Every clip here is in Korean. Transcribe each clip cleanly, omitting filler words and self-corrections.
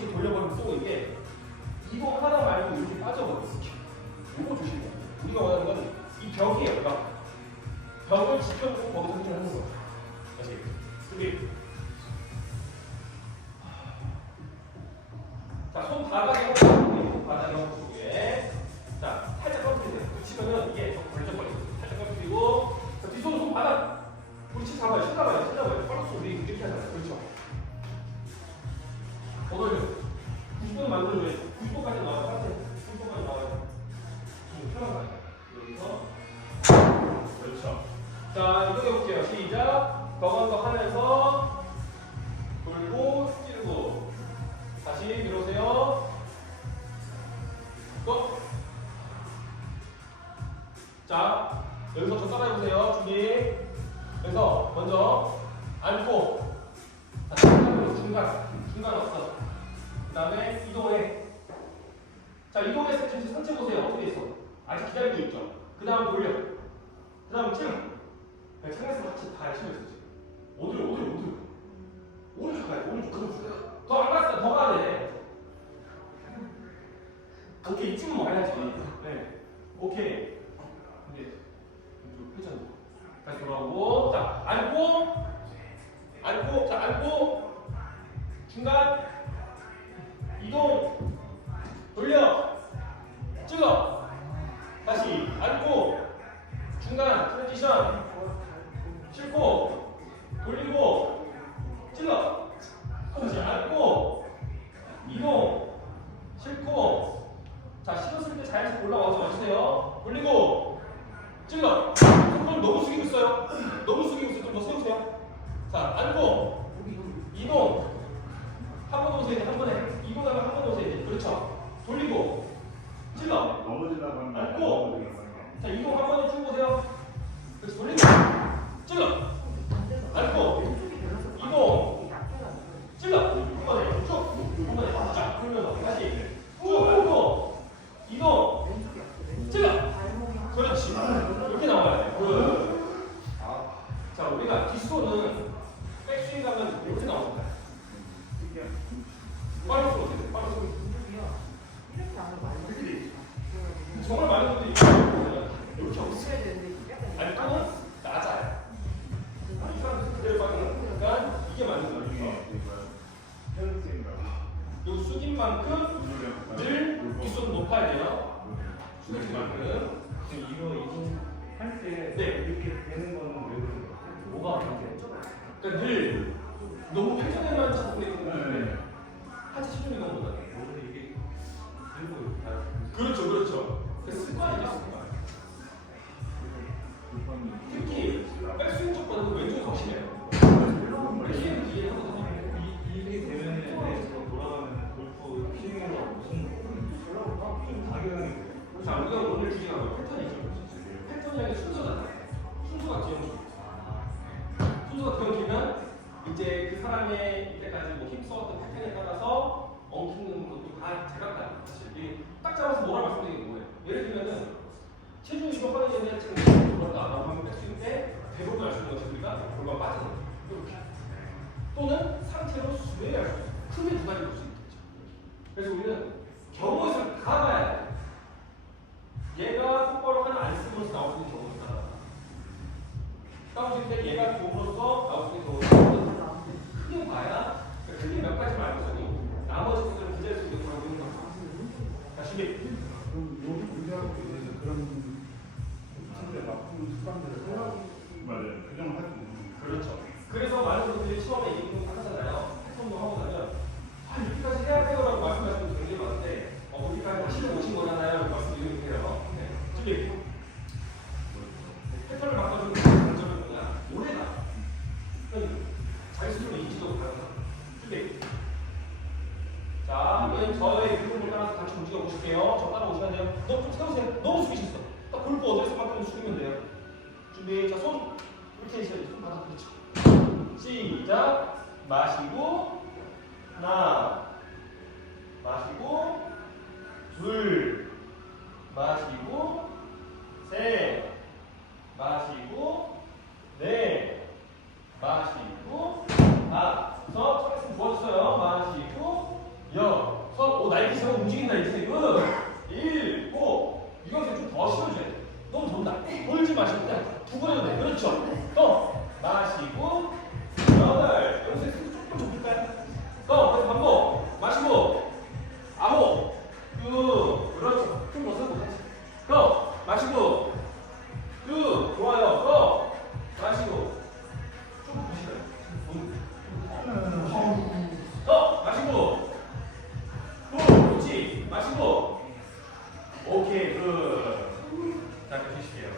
한쪽씩 돌려버리면 쏘고 이게 이거 하나 말고 이렇게 빠져버렸어. 이거 조심해. 우리가 원하는 건 이 벽이에요. 벽을 지켜놓고 거기서 흔들을 하는 거야. 다시. 준비. 자, 손 바닥에 얹고 바닥에 얹고 자, 살짝 꺾으세요. 붙이면은 이게 좀 걸려버려요. 살짝 꺾이고 자, 뒷손 손 바닥 그렇지 잡아요. 쳐다봐요. 팔로스 우리 이렇게 하잖아요. 그렇죠. 오늘 90분 만들어줘야 90분까지 나와요. 90분까지 나와요. 편하게 여기서 그렇죠. 자, 이거 해볼게요. 시작. 더건더 하면서 돌고 찌르고 다시 들어오세요. 또. 자, 여기서 저 따라해보세요. 준비. 그래서 먼저 앉고 다시 중간 없어. 그 다음에 이동해. 자, 이동했을 때 상체 보세요. 어떻게 있어? 아직 기다리고 있죠? 그 다음 돌려. 그 다음 찔. 창에서 같이 다 열심히 했어. 어디로 오른쪽 가야 돼. 오른쪽. 더 안 갔어. 더 가야 돼. 오케이. 이쯤은 와야지. 네. 오케이. 근데 좀 회전. 다시 돌아오고. 자, 앉고. 자, 앉고. 중간. 이동. 돌려. 찔러. 다시 앉고. 중간. 트랜지션. 싣고. 돌리고. 찔러. 다시 앉고. 이동. 싣고. 자, 실었을 때 자연스럽게 올라와서 와주세요. 돌리고. 찔러. 손을 너무 숙이고 있어요. 좀 더 세우세요. 자, 앉고. 이동. 한 번 오세요. 한 번에. 이동하면 한 번 오세요. 그렇죠. 돌리고. 찔러. 넘어지려고 하는 앉고. 자, 이동 한 번에 쭉 오세요. 그래서 돌리고. 찔러. 앉고. 이동. 찔러. 한 번에 쭉. 한 번에 쫙 돌면서 다시 쭉 앉고. 이동. 찔러. 그렇지. 이렇게 나와야 돼. 자, 우리가 뒷손은 백스윙 가면 이렇게 나옵니다. 빠른 손 어떻게 돼? 빠른 손. 정말 많은 분들이 이렇게 없어요. 아니, 또는 낮아요. 이 사람들 그대로 빠지니까 이게 맞는 거예요. 이 숙인 만큼 늘 뒷손 높아야 돼요. 숙인 만큼. 이거 할때 네. 이렇게 되는 거는 왜 그런 거예요? 뭐가 문제예요? 그러니까 늘 너무 회전에만 집중돼 있는 건데 하체 수준이 너무 낮아요. 원래 이게 들고 다 그렇죠. 그 습관이죠, 습관. 특히 백스윙 쪽보다도 왼쪽이 더 심해요. 백스윙 뒤에 하거든요. 이게 되면은 내에서 돌아가는 골프 스윙이랑 무슨 좀 가격이 자, 우리가 오늘 주제가 패턴이죠. 패턴이 아니라 순서잖아요. 순서가 뒤엉키죠. 순서가 뒤엉키면 이제 그 사람의 이때까지 뭐 힘써왔던 패턴에 따라서 엉키는 것도 다 제각각 사실 딱 잡아서 뭐라 말씀드리는 거예요. 예를 들면은 체중 이동 하는 얘네 지금 돌아가 하면 백스윙 때 대부분 알 수 있는 것이 우리가 골반 빠지는 거예요. 이렇게. 또는 상체로 수행을 할 수 있어요. 크게 두 가지 볼 수 있겠죠. 그래서 우리는 경우에서 다 봐야 돼요. 얘가 똑바로 하나 안 쓰면서 나올 수 있는 경우가 있다. 싸우실 때 얘가 도움으로써 나올 수 있는 경우가 있다. 크게 봐야 크게 몇 가지 말고서도 나머지 것들은 기재할 수 있는 경우가 있는 거죠. 자, 준비. 그럼 여기 문제하고 있는 그런 사람들의 나쁜 습관들을 맞아요. 교정을 하지 그렇죠. 그래서 많은 분들이 처음에 이런 거 하잖아요. 패턴도 하고 나면 이렇게까지 해야 돼요라고 말씀하시는 분들 굉장히 많은데 여기까지 하시는 오신 거잖아요. 말씀드리세요. 네. 준비. 패턴을 바꿔주는 장점은 뭐냐? 오래가. 자기 스스로 인지도 못하는 거야. 준비. 자, 이번엔 저의 그림을 따라서 같이 움직여 보실게요. 저 따라오시면 돼요. 너무 좀 세우세요. 너무 숙이셨어. 딱 골프 어드레스만큼 숙이면 돼요. 준비. 자, 손 이렇게 해주세요. 손 바닥 그렇죠. 시작. 마시고 하나, 마시고 둘, 마시고 셋, 마시고 넷, 마시고 다섯. 처음에 좋아졌어요. 마시고 여섯. 나이키처럼 움직인다 이제 지금. 1, 5. 유경생 좀 더 쉬어줘야 돼. 너무 돈다. 돌지 마시고 그냥 두 번 해도 돼. 그렇죠. 또 마시고 8. 여기서 조금 좁힐까요? 또 반복. 마시고 9. 6. 그렇죠. 좀 더 쓰고 같이. 또 마시고 6. 좋아요. 또 마시고 좀 보시나요? 또 마시고 또 그렇지. 마시고 오케이 굿. 자, 드실게요.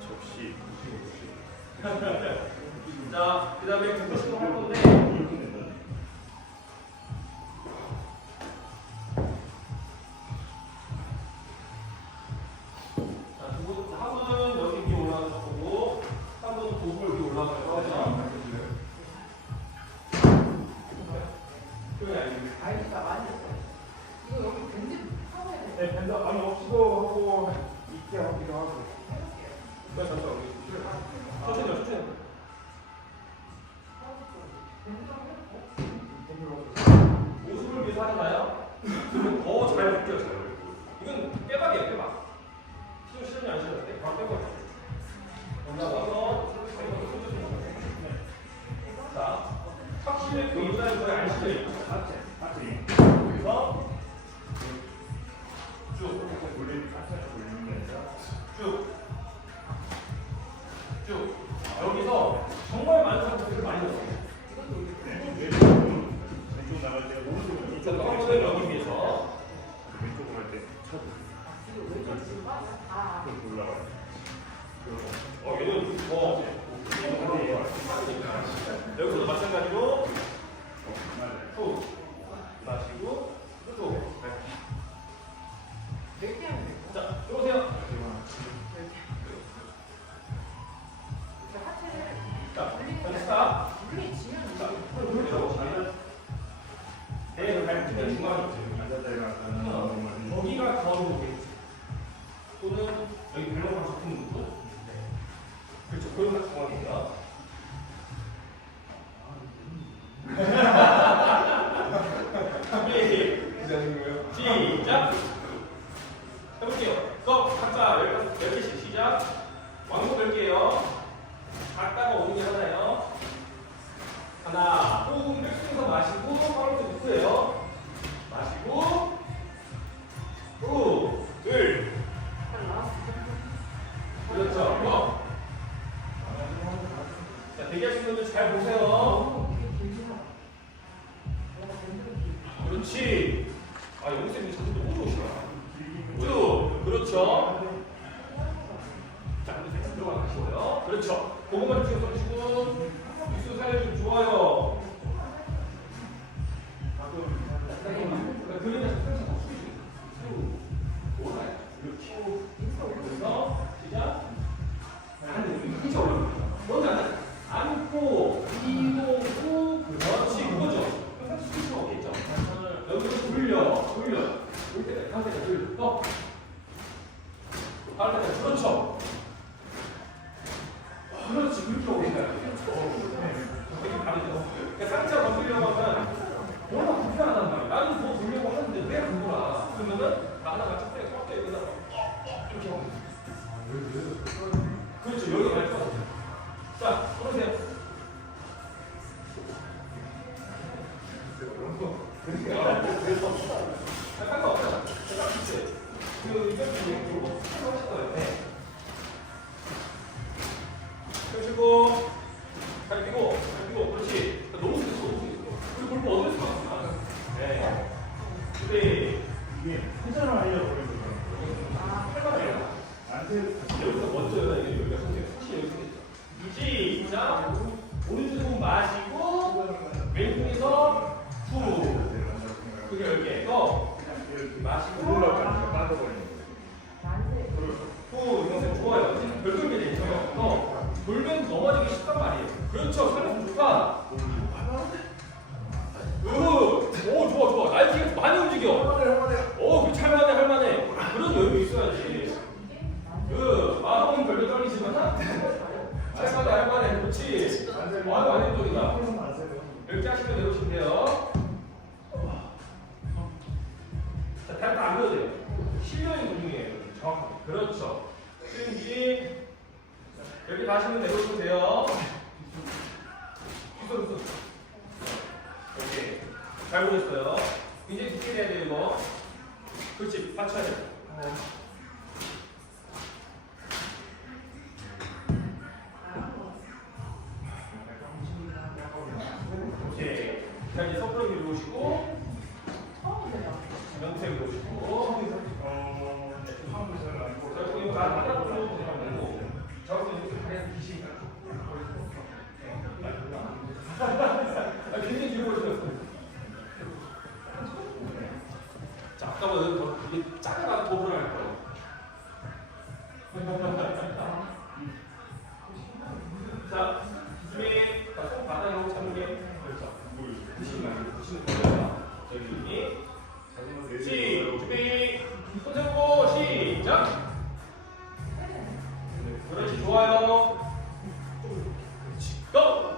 접시. 자, 그 다음에 두 번씩 할 건데. 이렇게 된다. 자, 한 분은 여기 위에 올라갈 거고, 한 분은 도구를 위에 올라갈 거예요. 그게 아니고. 아이디가 많이 있어요. 이거 여기 밴드 하고 해야 돼. 네, 밴드 아니 없이도 하고 있게 하기도 하고. 그래, 잠깐 우리 천천히요, 천천히. 모습을 위해서 하잖아요. 그러면 더 잘 느껴져요. 이건 빼박이에요, 빼박. 시험 시험이 안 시험할 때 바로 빼박. 올라가서 자, 확실히 그 입자는 거의 안 실려요. 그래서 쭉, 쭉. 여기서 정말 많은 사람들이 많이 넣었어요. 왼쪽 나갈 때 오른쪽 자, 떨어지는 여기 위해서. 왼쪽으로 할 때 첫. 올라가요. 얘는 여기서도 마찬가지로 후 마시고 후. 몇개 하면 될까? 자, 들어오세요. 하체를 자, 스탑. 물리치면 자, 돌리라고. 네, 발끝의 중앙이 여기가 거울이겠지. 또는 여기 별로가 잡힌 것도. 네. 그렇죠. 그런 상황이에요. 시작. 해볼게요. 각자 10개씩 시작. 왕복 10개요. 갔다가 오는 게 하나예요. 하나, 호흡 펼치면서 마시고 바로 좀 있어요. 마시고 후, 둘. 그렇죠. 자, 대기하시는 분들 잘 보세요. 그렇지. 아, 영쌤이 자세도 너무 좋으시다. 쭉. 그렇죠. 자, 근데 들어가 가시고요. 그렇죠. 그것만 쭉 써주시고, 입술 살려주면 좋아요. 그러면서 항상 더 숙이시고, 오나요? 이렇게. 그래서, 시작. 반대, 이렇게 올라갑니다. 먼저 안고, 이동후, 그렇지. 그거죠. 항상 숙일 수가 없겠죠. 여기서 돌려. 올 때까지, 한 때까지 돌려. 또. 다음 때까지. 그렇죠. 그렇지. 그렇게 오겠다. 되게 다르죠. 그러니까 상체가 건드리려고 하면 뭐가 불편하단 말이야. 나는 더 돌려고 하는데 왜 안 돌아? 그러면은 하나가 착대가 꽉 껴 있거든. 이렇게 하고. 그렇죠. 여기가 많이 빠져. 자, 그러세요. 상관없잖아. 그 이쪽이 요거 하실 거예요. 네. 펴시고 잘 펴고 그렇지. 너무 숙였어. 그리고 골프 어디서 나왔어? 네. 근데 이게 회전을 하려고 그러는 거예요. 팔만해요. 안 돼. 여기서 먼저 여기가 선생님 혹시 여기서 있죠? 시작. 오른쪽 손 마시고 왼손에서 후. 그게 10개. 또 마시고 올라가니까 빠져버리는 거예요. 후. 이거 좋아요. 별돌게 돼 있어요. 또 돌면 넘어지기 쉽단 말이에요. 그렇죠. 살려서 좋다. 오, 좋아. 나이키가 많이 움직여. 할만해. 그런 여유 있어야지. 마음은 별로 떨리지만 할만해. 그렇지. 많이 떨린다. 이렇게 하시면 그렇죠. 오케이. 잘 보셨어요. 이제 두께 돼야 돼요, 이거. 그렇지, 받쳐야 돼. 오케이. 자, 이제 섣부르게 누우시고, 명태 누우시고, 한국 잘 아니고. 자, 그리고 이거 하나 불러도 되고, 저기서 이렇게 다리에서 기시니까. 아, 굉장히 뒤로 보시셨어요. 자, 아까보다 더 이게 작아가 더 불안할 거예요. 자, 준비. 자, 손 바닥으로 잡는 게 그렇죠. 드시는 말고 드시는 거예요. 저기. 준비. 손 잡고 시작. 그렇지, 좋아요. 고!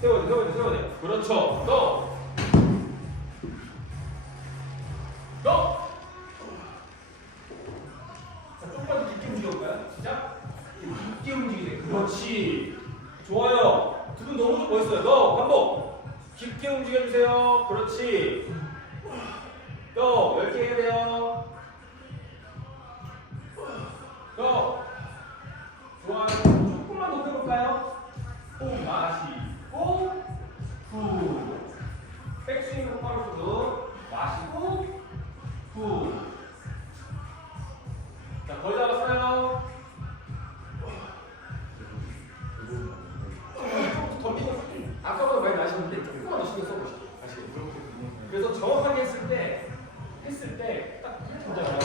세워야 돼. 그렇죠. 고! 고! 자, 조금만 더 깊게 움직여볼까요? 시작. 깊게 움직이세요. 그렇지. 좋아요. 두 분 너무 멋있어요. 고! 반복. 깊게 움직여주세요. 그렇지. 고! 10개 해야 돼요. 고! 좋아요. 조금만 높여볼까요? 호흡 마시고, 후. 백스윙 똑바로 푸드. 마시고, 후. 자, 거의 다 왔어요. 덤비고, 아까보다 많이 나시는데 조금만 더 신경 써보시죠. 아시겠죠? 그래서 정확하게 했을 때, 딱 진짜 나와요.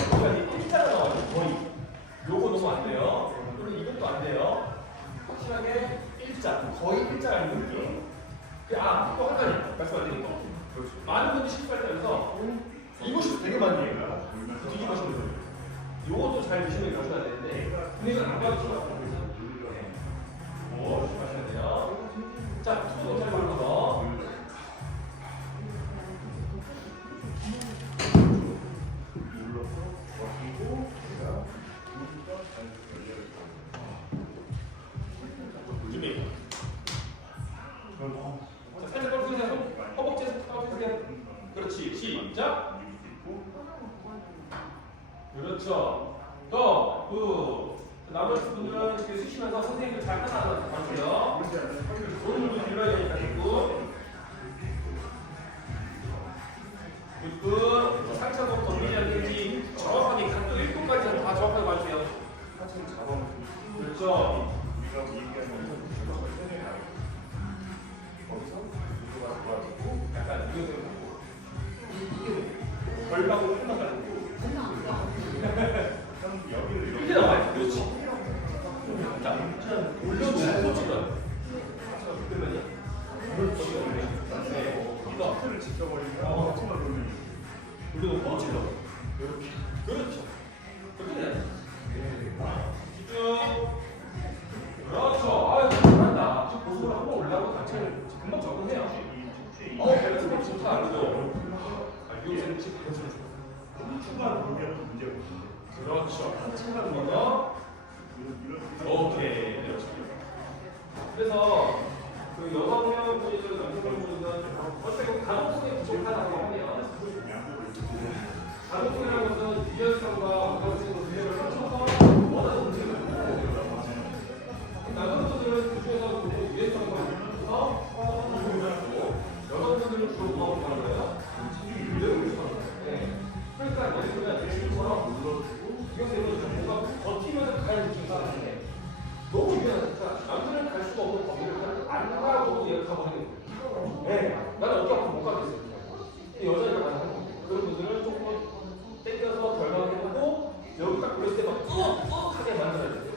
일자가 나와요. 거의. 요거 너무 안 돼요. 그리고 이것도 안 돼요. 확실하게 일자, 거의 일자가 있는 느낌. 또 한 가지 말씀드리는 거. 많은 분들이 실수할 때면서 이것이 되게 많이 해요. 뒤집어지는 거예요. 요것도 잘 보시면 가셔야 되는데, 근데 이건 안 봐도 좋아요. 조심하셔야 돼요. 자, 투도 잘 걸어서. 준비. 자, 살짝 떨어뜨리세요. 허벅지에서 떨어뜨리세요. 그렇지. 시작. 그렇죠. 더, 후. 나머지 분들은 이렇게 쓰시면서 선생님들 잘 하나하나 봐주세요. 오른손도 밀어야 되니까 됐고. 굿굿. 상체도 더 밀지 않는지 정확하게 각도 1도까지 다 정확하게 봐주세요. 그렇죠. 약간 이거 걸하고 끝나가지고 이렇게 나와요. 그렇지. 자, 올려놓고 꽂으면 그러면요. 이거 틀을 지켜버리면 정말 놀리는 올려놓고 꽂으면 이렇게. 그렇죠. 그렇게 돼요. 집중. 그렇죠. 아유, 잘한다. 지금 고속으로 한번 올라가고 단체를 금방 적응해요. 밸런스 좋다. 그죠? 미국에서는 지금 밸런스를 좋아. 추가 놀기는 문제가 없는데. 그렇죠. 한층간 더. 오케이. 그렇죠. 그래서 그 여성분이든 남성분이든 어쨌든 가동성이 부족하다고 하네요. 가동성이라는 것은 유연성과 가동성의 균형을 맞춰서 원하는 움직임을 하는 거예요. 남성분들은 그 중에서 유연성과 맞춰서 여성분들은 주로 뭐라고 하는 거예요? 그러니까 예를 들면 지금처럼 이것은 뭔가 버티면서 가야 느낌이 너무 유연하니까 남들은 갈 수가 없는 거기를 안 가고 예약하고 하는 거예요. 네, 나는 어깨 아프면 못 가겠어요. 근데 여자애가 많이 하는 거예요. 그런 분들은 조금 당겨서 덜 가게 해놓고 여기 딱 그랬을 때막 하게 만들어야 돼요.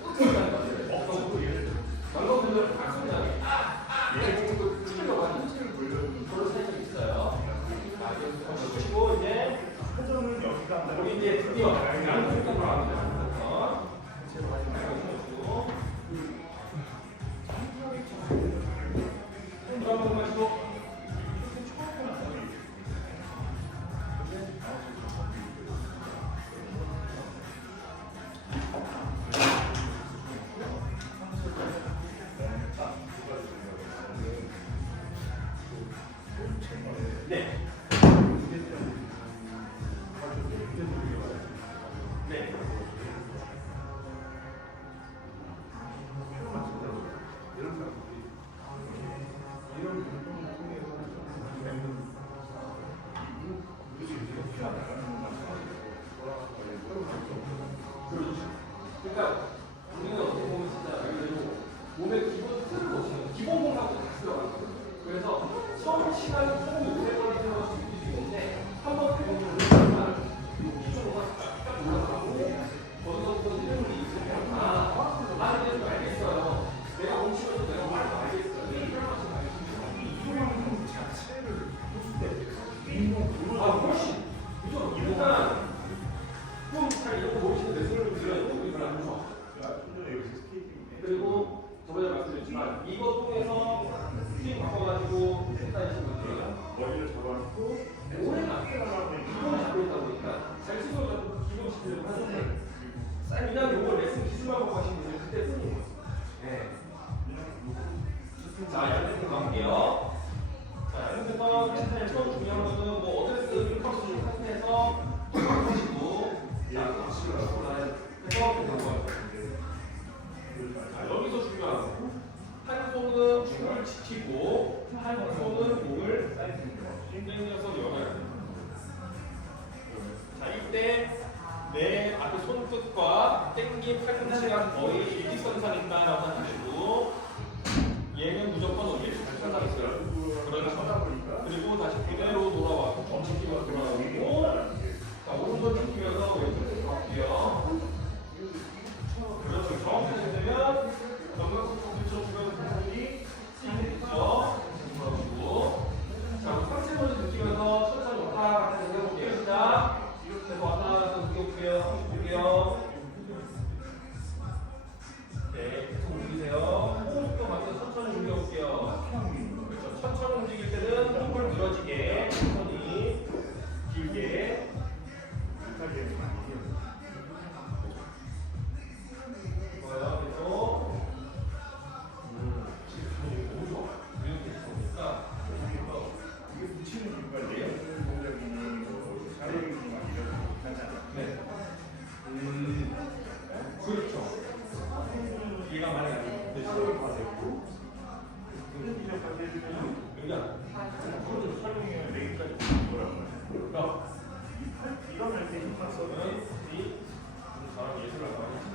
시간이 조금 오래 걸리는 것을 느낄 수 있는데 한번 배우면 기초로가 딱 올라가고 거기서부터 흐름이 있으면 아, 이제 좀 알겠어요. 내가 멈추면서 내가 말도 알겠어요. 이동하는 자체를 훨씬 그죠? 일단 잘 이런 거 모르시는데 손을 들어요. 우리 별로 안 좋아. 그리고 저번에 말씀드렸지만 이거 통해서 스윙 바꿔가지고 했다는 분들은 머리를 잡아놓고 오래가 기본을 잡고 있다 보니까 잘 치고 잡고 기본 치려고 하는데 그냥 이걸 레슨 기술만 보고 하시는 분들 그때뿐이에요. 네. 자, 양쪽 가볼게요. 자, 여기서 캐스타일 처음 중요한 거는 뭐 어드레스 율커스 카트에서 하시고 자, 그래서 되는 거예요. 자, 여기서 중요한 거. 한 손은 축을 지키고 한 손은 공을 당겨서 열어야 돼요. 자, 이때 내 앞에 손끝과 당긴 팔꿈치가 거의 일직선상에 있다라고 하시고 얘는 무조건 어디 발사가 있어요. 그렇죠. 그리고 다시 그대로 돌아와서 멈추기만 돌아오고 자, 오른손 지키면서 왼손 들어갈게요. 그렇죠. 정확히 되면 정각부터 붙여주면 부분이 있죠. 그러시고 자, 상체 먼저 느끼면서 천천히 왔다 갔다 해볼게요. 시작. 이렇게 왔다 갔다 느껴볼게요. 한번 볼게요. 네, 계속 움직이세요. 호흡도 맞춰서 천천히 움직여볼게요. 그렇죠. 천천히 움직일 때는 호흡을 늘어지게 천천히 길게 좋아요. 계속 지금 너무 좋아. 이렇게 있으니까 이게 붙이는 이유가 내연 동작이 자력이 막 이런 괜찮아. 네. 그렇죠. 이해가 많이 가죠. 사용을 받았고 흔들기까지 해주면 그러니까 그것도 설명해요. 내기까지 뭐라고 그러니까 일어날 때 힘만 써면 이 사람 예술을 많이 치는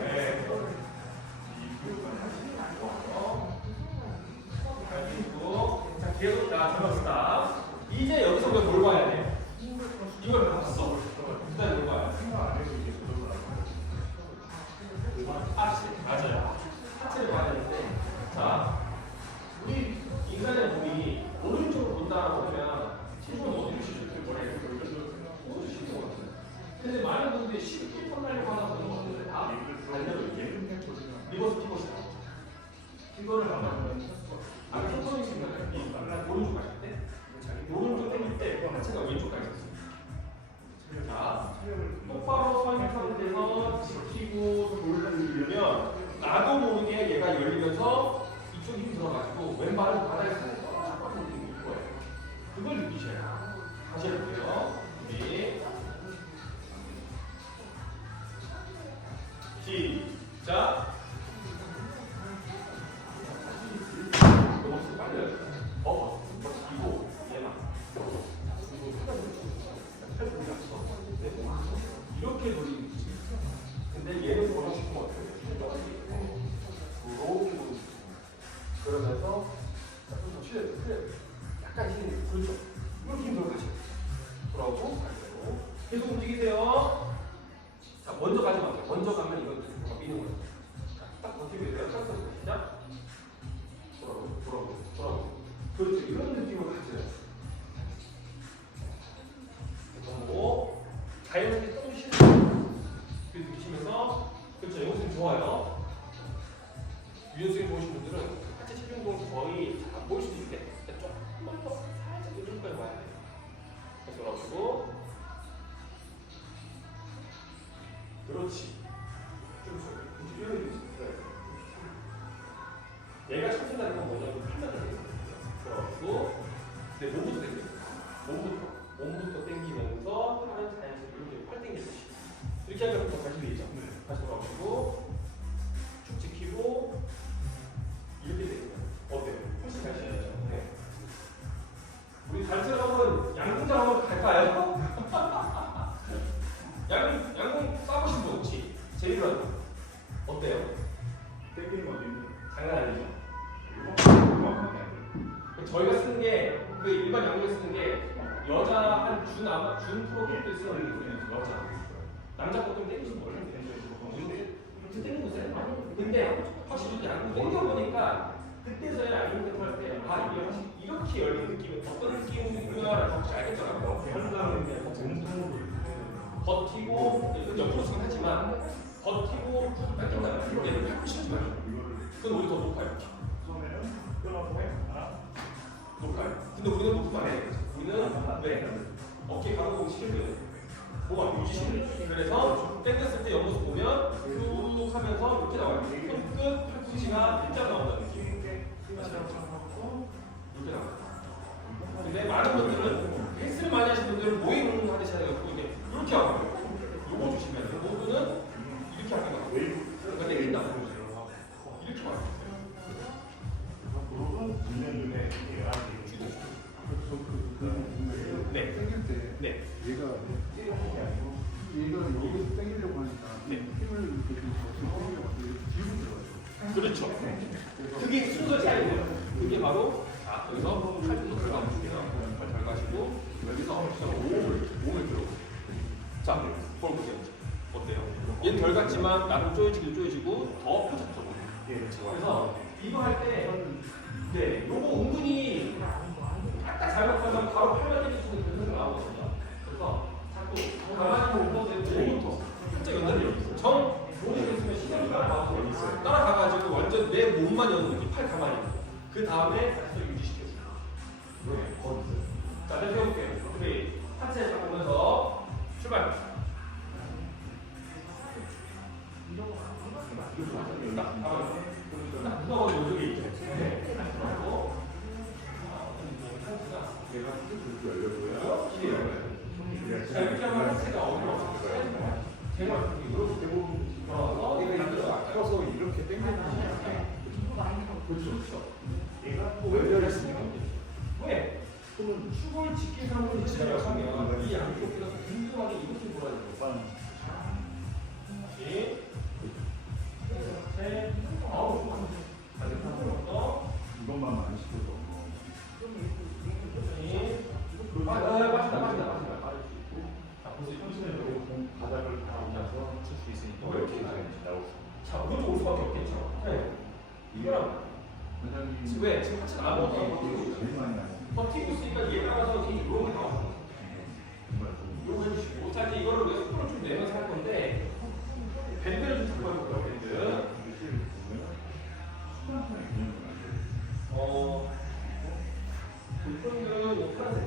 네. 자, 계속 자, 잡았다. 이제 여기서 우리가 뭘 봐야 돼? 이걸 봤어. 그다음에 뭘 봐야 돼? 생각 안 해도 이게 저절로 하체. 맞아요. 하체를 봐야 되는데, 자, 우리 인간의 몸이 오른쪽으로 본다라고 하면 체중은 어디로 실을 거예요? 오른쪽 실을 것 같아요. 근데 많은 분들이 쉽게 턴하려고 하다 보는 것 같은데 다 반대로 이게 리버스 피벗이다. 이거를 하면 아까 천천히 생각해요. 오른쪽 가실 때 오른쪽 당길 때 하체가 왼쪽 가 있었어요. 자, 똑바로 서 있는 상태에서 지키고 돌리면 나도 모르게 얘가 열리면서 이쪽 힘이 들어가지고 왼발은 바닥에서 쫙 움직이는 거예요. 그걸 느끼셔야 돼요. 다시 해볼게요. 준비. 시작. 너무 빨리 해야 돼. 버티고 얘만. 이렇게 돌리는 거지. 근데 얘는 보고 싶은 것 같아요. 이렇게 보고 싶어. 그러면서 좀더 쉬어야 돼. 약간 힘이 그렇죠. 이렇게 힘들어 가시. 돌아오고 반대로 계속 움직이세요. 자, 먼저 가지 마세요. 먼저 가면 이거 계속 미는 거예요. 딱 버티고 있어요. 딱 시작. 돌아오고. 그렇죠. 이런 느낌을 가져요. 그리고 자연스럽게 조금 쉬는 느끼시면서 그렇죠. 영수님 좋아요. 유연성이 좋으신 분들은 하체 체중동은 거의 잘 안 보일 수도 있대. 조금만 더 살짝 이쪽까지 와야 돼요. 다시 돌아오시고 그렇지. 좀 조용히 해주세요. 얘가 천천다는 건 뭐냐면 판단을 해요. 돌아오시고 네, 몸부터 당겨요. 몸부터 당기면서 하면 자연스럽게 이렇게 팔 당기듯이 이렇게 하면 더 관심이 있죠. 다시 돌아오시고 축 지키고 이렇게 되는 거예요. 어때요? 훨씬 잘 치시죠? 네. 우리 단체로 한번 양궁장 한번 갈까요? 양궁 싸보신 분 혹시? 제일로 어때요? 땡기는 건 있는데 장난 아니죠? 저희가 쓰는 게 그 일반 양국에 쓰는 게 여자 준 프로필 쓰는 게 여자. 남자 보통 땡기지 몰라. 그렇게 땡기고 있어요. 근데 확실히 양국 땡겨보니까 그때서야 양국 할 때, 아, 이게 확실히 이렇게 열린 느낌이 어떤 느낌이구나라고 확실히 알겠더라고요. 버티고, 이건 옆으로 쓰긴 하지만, 버티고 쭉 뺏긴다는 거예요. 얘를 탁 치지 말고. 그건 우리 더 높아요. 높아요. 근데 우리는 높으면 안 해. 우리는 왜? 어깨 가고 시키면 뭐가 유지시켜요. 그래서 땡겼을 때 옆모습 보면 쭉 하면서 이렇게 나와요. 손끝, 팔꿈치가 일자 나온다는 느낌. 이렇게 나와요. 근데 많은 분들은 헬스를 많이 하시는 분들은 모임 하듯이 해가지고 이게 이렇게 하고 요거 조심해야 돼요. 모두는 이렇게 하는 거예요. 그러니까 땡긴다. 이렇게 하고 네. 땡길 때 네. 얘가 여기서 땡기려고 하니까 네. 힘을 이렇게 좀 땡기려고 하니까 이렇게 뒤로 들어가죠. 그렇죠. 그게 순서 차이예요. 그게 바로 자, 여기서 팔꿈치 들어가면 덜 가시고 여기서 몸을 들어. 자, 볼 보세요. 어때요? 얘는 덜 갔지만 나름 쪼여지고 더 펴졌죠. 그래서 이거 할 때 네, 요거 은근히 딱 잘못하면 바로 팔만 때리시는 그런 생각 나오거든요. 그래서 자꾸 가만히 보고 몸부터 살짝 연달려. 정 몸이 됐으면 시간이 따라가가지고 완전 내 몸만 여는 느낌. 팔 가만히. 그 다음에 다시 또 유지시켜줘. 네, 거기 있어요. 자, 내가 해볼게요. 우리 하체 딱 보면서 출발. 딱 무서워 요쪽에 있죠. 네. 자, 이렇게 하면 하체가 어디로 제가 이렇게 대부분 펴서 이렇게 당기는 그렇죠. 얘가 왜 열렸습니까? 왜? 그러면 축을 지키는 사람을 지나가면 이 양쪽에서 궁금하게 이렇게 돌아야 돼요. 다시 셋, 아홉, 이것만 안 시켜도 맞다. 바닥을 바라보면서 칠 수 있으니까 이렇게 나오고. 자, 그것도 올 수밖에 없겠죠. 네. 이거랑 왜? 지금 하체 나머지 제일 많이 나요. 버티고 있으니까 얘 따라서 이렇게 나오고 요거 해주시고 자, 이제 이거를 왜 속도를 좀 내면서 할 건데 밴드를 좀 잡고 해볼까요? 밴드. 이거는 요 파란색.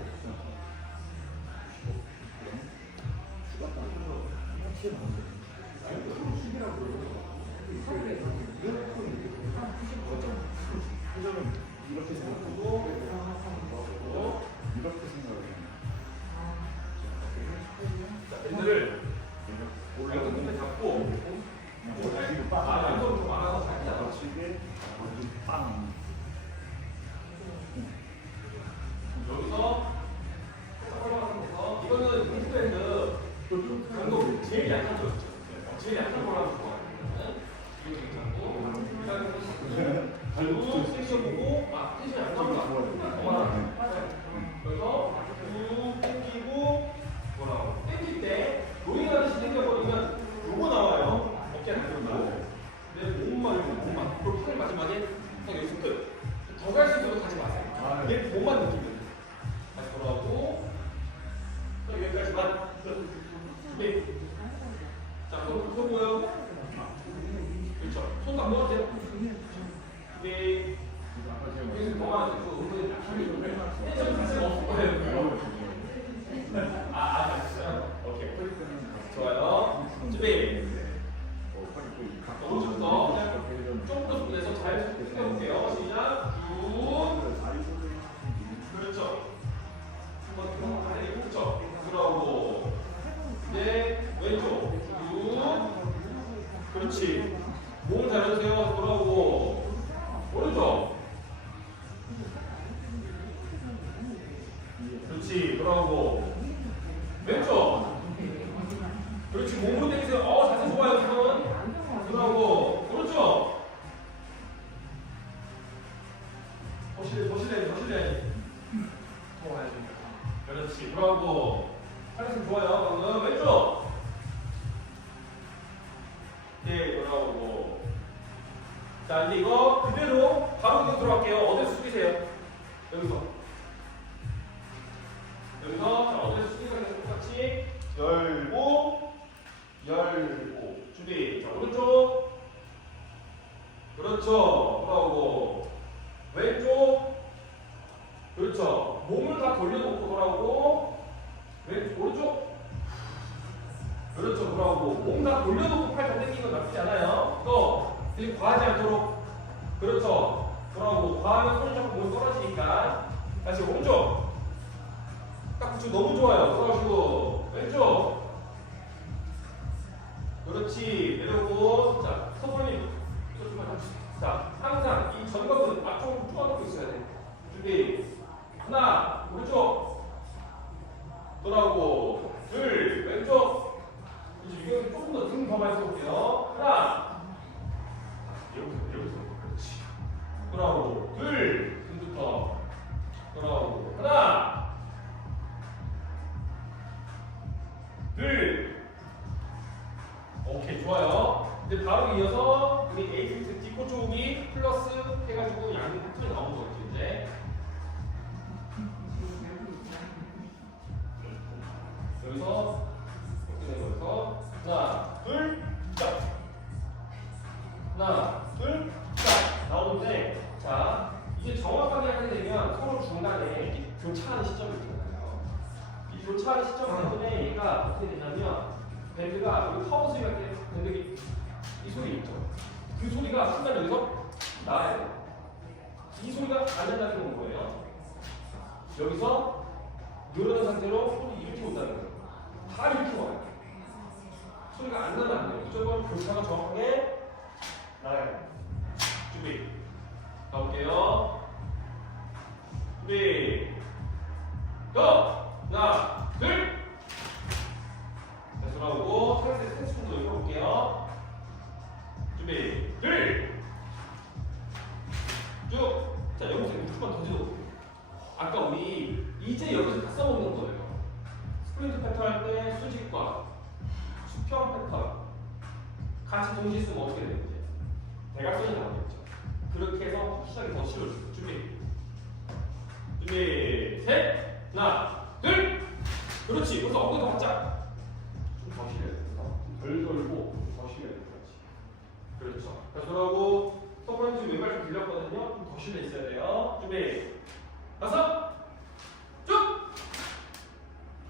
이렇게 생각하고 이렇게 생각해요. 자, 밴드를 올려서 끝에 잡고 양손 좀 알아서 잘 잡아. 거치게 빵. 여기서 이거는 밴드 강도 제일 약한 거였죠. 제일 약한 거라고 좋아하는 이거 괜찮고 그리고 텐션 보고 텐션 안 나오면 그래서 쭉 당기고 뭐라고 당길 때 로잉하듯이 당겨버리면 요거 나와요. 어깨 안 들고 내 몸만 그리고 팔을 마지막에 딱 여기서 끝. 더 갈 수 있어도 가지 마세요. 내 몸만 느끼면 다시 돌아오고 여기까지만 준비. 자, 손 펴고요. 그렇죠. 손 다 모아주세요. 준비. 여기서 더 많아지고 텐션 자체가 없을 거예요. 됐어요. 오케이. 좋아요. 준비. 오른쪽부터 그냥 조금 더 내서 잘 해볼게요. 시작. 쭉. 그렇죠. 한번 다리 그렇죠. 들어오고. 네, 왼쪽. 쭉. 그렇지. 몸을 잘 해주세요. 돌아오고. 오른쪽. 그렇지. 돌아오고. 왼쪽. 그렇지. 몸으로 당기세요. 자세 좋아요. 지금. 돌아오고. 오른쪽. 더실내. 그렇지. 돌아오고. 팔레스 좋아요. 방금 왼쪽. 오케이, 돌아오고. 자, 이제 이거 그대로 바로 이거 들어갈게요. 어디서 숙이세요? 여기서. 여기서 자, 어디서 숙이세요? 똑같이 열고, 열고. 준비. 자, 오른쪽. 그렇죠. 돌아오고. 왼쪽. 그렇죠. 몸을 다 돌려놓고 돌아오고. 왼쪽, 오른쪽. 그렇죠. 돌아오고. 몸 다 돌려놓고 팔 더 당기는 건 나쁘지 않아요. 또, 이제 과하지 않도록. 그렇죠. 돌아오고. 과하면 손이 자꾸 몸이 떨어지니까. 다시 오른쪽. 딱 붙이고 너무 좋아요. 돌아오시고. 왼쪽. 그렇지. 내려오고. 자, 서포님. 자, 항상 이 전각은 앞쪽으로 쪼아놓고 있어야 돼. 준비. 하나, 오른쪽. 돌아오고. 둘, 왼쪽. 이제 유경이 조금 더 등 더 많이 써볼게요. 하나. 여기서. 그렇지. 돌아오고. 둘, 등부터. 돌아오고. 하나. 둘. 오케이, 좋아요. 이제 바로 이어서 우리 에이트 디코 쪽이 플러스 해가지고 양이 틀이 나오는 거죠, 이제. 여기서 이렇게 내려서 하나, 둘, 짝. 하나, 둘, 짝. 나오는데, 자, 이제 정확하게 하게 되면 서로 중간에 이렇게 교차하는 시점이 있잖아요. 이 교차하는 시점 때문에 얘가 어떻게 되냐면 밴드가 여기 커브 소리가 밴드 이 소리 있죠. 그 소리가 순간 여기서 나와야 돼요. 이 소리가 안 난다는 건 뭐예요? 여기서 늘어난 상태로 소리 이렇게 온다는 거예요. 다 이렇게 와요. 소리가 안 나면 안 돼요. 무조건 교차가 정확하게 나와야 돼요. 준비. 가볼게요. 준비. 고! 하나, 둘. 자, 돌아오고 차례대 스트레칭도 해볼게요. 준비. 둘. 쭉. 자, 여기서 무조건 던져도 아까 우리 이제 여기서 다 써먹는 거예요. 스프린트 패턴 할 때 수직과 수평 패턴 같이 동시에 쓰면 어떻게 되는지 대각선이 나오겠죠. 그렇게 해서 시작이 더 쉬워져요. 준비. 준비. 셋. 하나, 둘. 그렇지. 그래서 엉덩이 더 바짝. 좀 더 실어야 돼. 덜 돌고 더 실어야 돼. 그렇지. 그렇죠. 자, 돌아오고 서브런지 왼발 좀 들렸거든요. 좀 더 실려 있어야 돼요. 준비. 다섯. 쭉.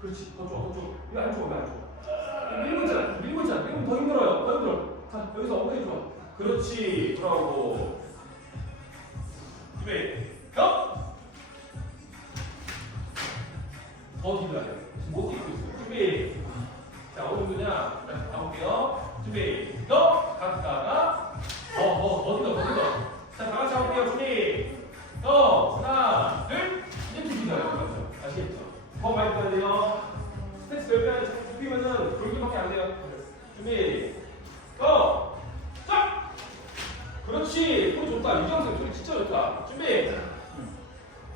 그렇지. 더 줘. 더 줘. 왜 안 줘? 왜 안 줘? 밀고 있잖아. 밀면 더 힘들어요. 더 힘들어. 자, 여기서 엉덩이 좋아. 그렇지. 돌아오고. 준비. 고! 더 힘들어요. 못 뛰고 있어요. 준비. 자, 어느 정도냐? 가볼게요. 준비. 고! 갔다가 더 힘들어. 자, 다 같이 가볼게요. 준비. 고! 하나, 둘. 이렇게 힘들어요. 그렇죠? 아시겠죠? 더 많이 가야 돼요. 스트레스 몇 배를 자꾸 굽히면은 돌기밖에 안 돼요. 준비. 고! 짝! 그렇지. 소리 좋다. 유정생 소리 진짜 좋다. 준비.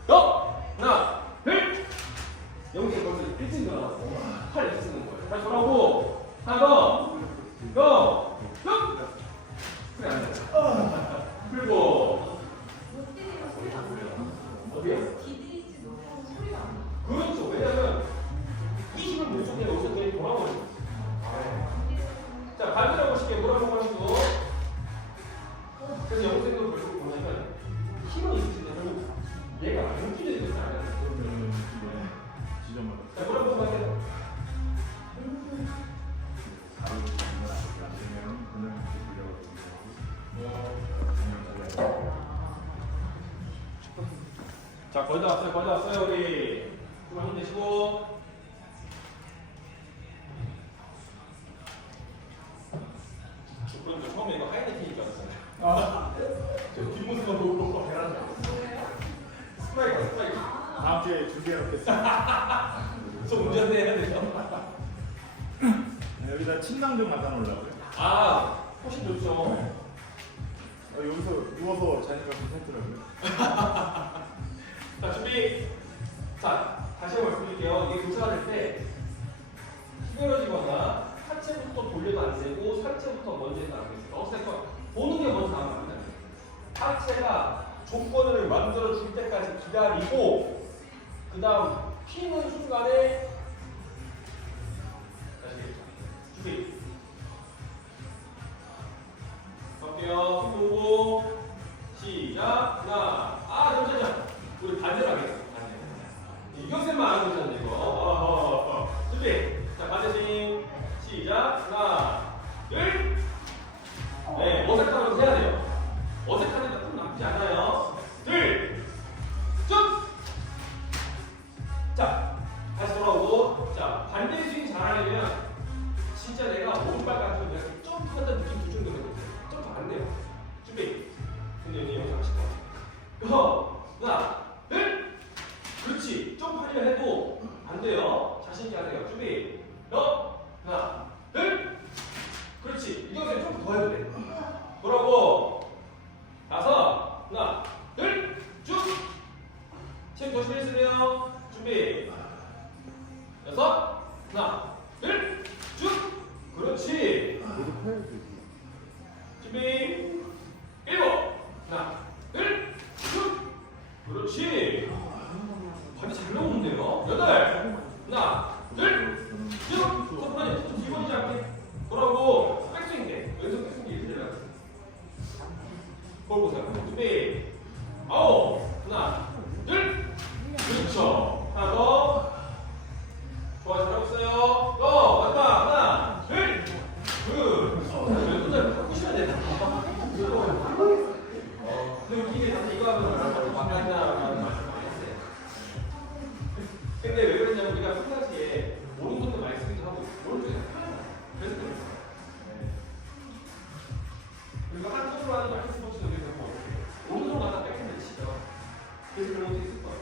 고! 하나, 둘. 여기서 벌써 1층 나왔어. 팔 이렇게 쓰는 거예요. 다시 돌아오고. 하나 더. 고! 쭉! 그래, 안 돼. 그리고. 어디요? 그렇죠. 왜냐면 이 힘을 못 줬기 때문에 여기서 그냥 돌아버리는 거예요. 자, 반대로 보실게요. 돌아보고 하시고. 그래서 영생도 결국 보면 힘은 있으신데 결국 얘가 안 움직이게 되잖아요. 자, 돌아보고 하세요. 자, 거의 다 왔어요, 우리. 좀 힘내시고. 그런데 처음에 이거 하이라이팅인 줄 알았어요. 저 뒷모습만 보고 계란 스트라이크. 다음 주에 준비해놓겠습니다. 좀 운전해야 돼요. 여기다 침낭 좀 갖다 놓으려고요. 아, 훨씬 좋죠. 여기서 누워서 자니까 괜찮더라고요. 자, 준비. 자, 다시 한번 말씀드릴게요. 이게 직선을 만들어 줄 때까지 기다리고 그 다음 피는 순간에 다시 준비. 갈게요. 힘 보고 시작. 하나. 잠시만요. 우리 반대로 하겠습니다. 반대. 이경쌤만 안 하고 있잖아요, 이거. 준비. 자, 반대심. 시작. 하나, 둘. 네, 어색하면 해야 돼요. 어색하니까 좀 나쁘지 않아요. 둘, 쭉. 자, 다시 돌아오고. 자, 반대 스윙 잘하려면 진짜 내가 오른발 같은 거 이렇게 점프한다는 느낌 들 정도면 점프 안 돼요. 준비. 근데 여기 영상 하실 거예요. 하나, 둘. 그렇지. 점프하려 해도 안 돼요. 자신 있게 하세요. 준비. 하나, 둘. 그렇지. 이경쌤 좀 더 해도 돼. 돌아오고. 다섯. 하나, 둘. 쭉. 체육 조심했으면 준비. 여섯. 하나, 둘. 쭉. 그렇지. 준비. 일곱. 하나, 둘. 쭉. 그렇지. 발이 잘 나오는데요. 여덟. 하나, 둘. 쭉. 커플하니 좀 뒤집어지지 않게. 돌아오고. 백스윙 돼. 왼손 백스윙 돼. 이렇게 내려가세요. 볼 보세요. 준비. 아홉. 하나, 둘. 그렇죠. 하나 더. 좋아, 잘하고 있어요. 마지막. 하나, 둘. 왼손을 바꾸시면 되나? 근데 웃기게 사실 이거 하면 바꿔야겠다라는 말씀 많이 했어요. 근데 왜 그러냐면 우리가 평상시에 오른손도 많이 쓰기도 하고 오른쪽이 편해요. 그래서 그래요. 그리고 한 손으로 하는 마이크 스포츠는 우리가 뭐 오른손 갖다 백핸드 치죠. 그래서 그런 것도 있을 거예요.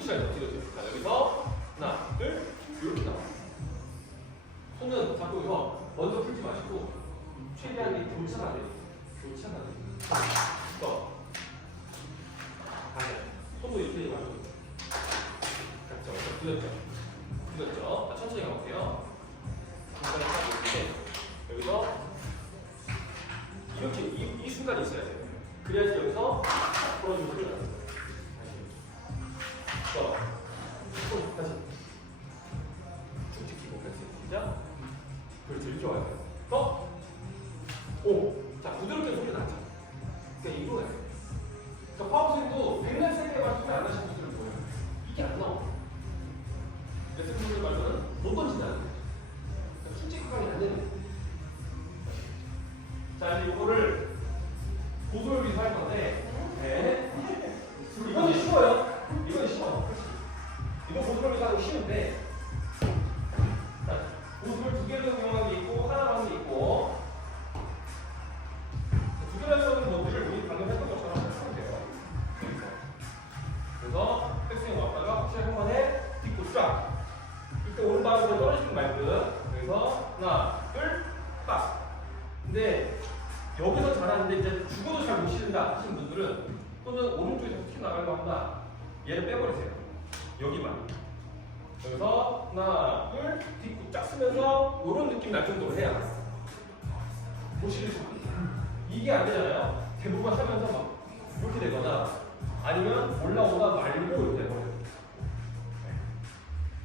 시간이 어떻게 되죠? 자, 여기서 하나, 둘, 이렇게 나와. 손은 잡고 여기서 먼저 풀지 마시고 최대한 이 교차가 돼요. 교차가 돼요. 또 반대. 손도 이렇게 마시고. 그렇죠. 들렸죠? 자, 천천히 가볼게요. 중간에 딱 이렇게 여기서 이렇게 이 순간이 있어야 돼요. 그래야지 여기서 풀어주면 소리가 나요. 다시 쭉 지키고 그렇지. 시작. 그렇지. 이렇게 와야 돼요. 더. 오. 자, 부드럽게 소리 나죠. 그러니까 이거 해야 돼요. 그러니까 파워스윙도 백날 세게만 소리 안 나시는 분들은 뭐예요? 이게 안 나와. 레슨 분들 말고는 못 던진다는 거예요. 그러니까 순직각이 안 되는 거예요. 자, 이제 이거를 고소를 위해서 할 건데, 네. 이건 쉬워요. 이건 쉬워. 이거 고소를 위해서 하는 거 쉬운데, 자, 고소를 두 개로 이용한 게 있고, 하나로 하는 게 있고, 두 개로 하는 것들을 우리 방금 했던 것처럼 하시면 돼요. 그래서 백스윙 왔다가 확실히 한 번에 딛고 쫙. 이때 오른발으로 떨어지는 말든. 그래서 하나, 둘, 빡. 근데 여기서 잘하는데 이제 죽어도 잘 못 치는다 하시는 분들은 또는 오른쪽에서 튀어나가려고 한다. 얘를 빼버리세요. 여기만. 여기서 하나, 둘, 딛고 쫙 쓰면서 이런 느낌 날 정도로 해야 돼. 보시겠죠? 이게 안 되잖아요. 대부분 하면서 막 이렇게 되거나 아니면 올라오다 말고 이렇게 돼버려요.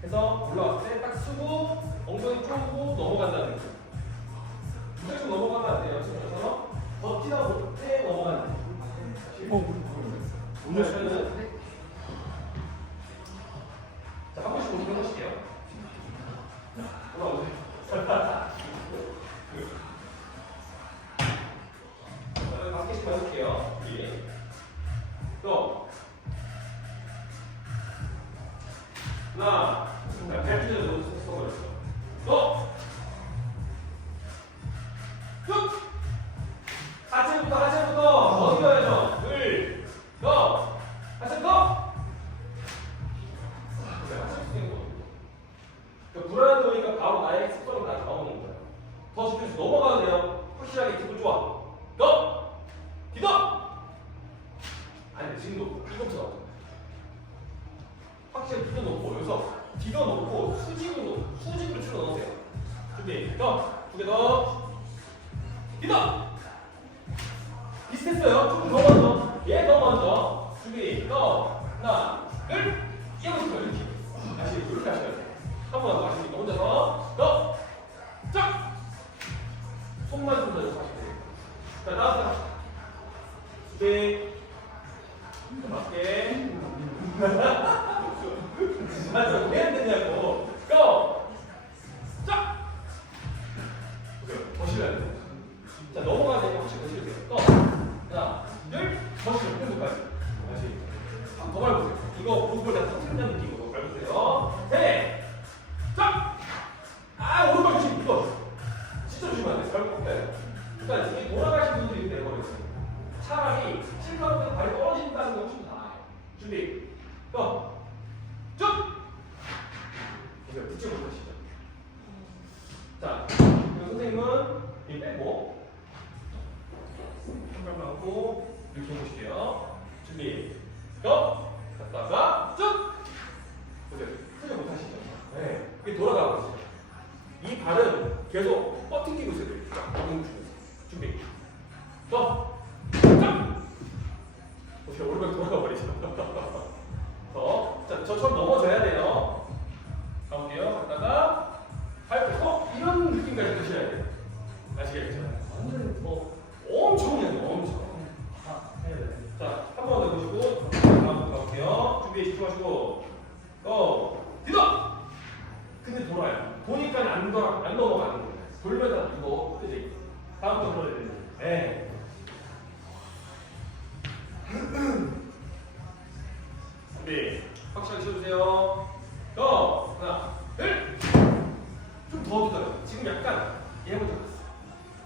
그래서 올라왔을 때 딱 쓰고 엉덩이 쪼고 넘어간다는 거죠. 무조건 넘어가면 안 돼요. 그래서 버티다 못해 넘어가는 거죠. 오늘은 자, 한 번씩 오늘 해보실게요. 돌아오세요. 자, 5개씩 해볼게요. 또 하나, 벨트를 놓고 써버렸어. 또 디더. 비슷했어요. 조금 더 먼저. 얘 더 먼저. 준비. 고. 하나, 둘. 이어부터 이렇게. 다시 이렇게 하셔야 돼요. 한 번 더 하시니까 혼자서. 더. 쫙. 손만 손잡고 하시면 돼요. 자, 다음 사. 준비. 맞게. 맞아. 왜안 되냐고. 고. 쫙. 더 실어야 돼요. 자, 넘어가세요. 혹시 더 실으세요. 고. 하나, 둘. 더 실어. 끝까지. 다시. 더 밟으세요. 이거 무릎을 다 탁탁한 느낌으로 밟으세요. 셋. 쫙. 아, 오른발 조심. 이거. 진짜 조심해야 돼. 잘 꺾여요. 그러니까 이게 돌아가신 분들이 이렇게 내버렸어요. 차라리 실패하면 발이 떨어진다는 게 훨씬 나아요. 준비. 고. 쭉. 이거 붙지 못하시죠. 자, 그리고 선생님은 이 빼고 한 발만 하고 이렇게 해보실게요. 준비. 고. 갔다가 쭉. 보세요. 크게 못하시죠. 네. 이게 돌아가고 있어요. 이 발은 계속 뻗팅기고 있어야 돼요. 준비. 고. 쫙! 오케이, 오른발 돌아가 버리죠. 더. 자, 저처럼 넘어져야 돼요. 가볼게요. 갔다가 밟고 이런 느낌까지 드셔야 돼요. 아시겠죠? 완전 엄청 해야 돼요. 엄청. 자, 한 번 더 해보시고 다음 가볼게요. 준비 집중하시고 고! 디더! 근데 돌아요. 보니까 안 넘어가는 거예요. 돌면서 이거 그지? 다음부터 돌아야 돼요. 네. 준비. 확실하게 쉬어주세요. 고! 하나, 둘! 좀 더 기다려. 지금 약간 얘보다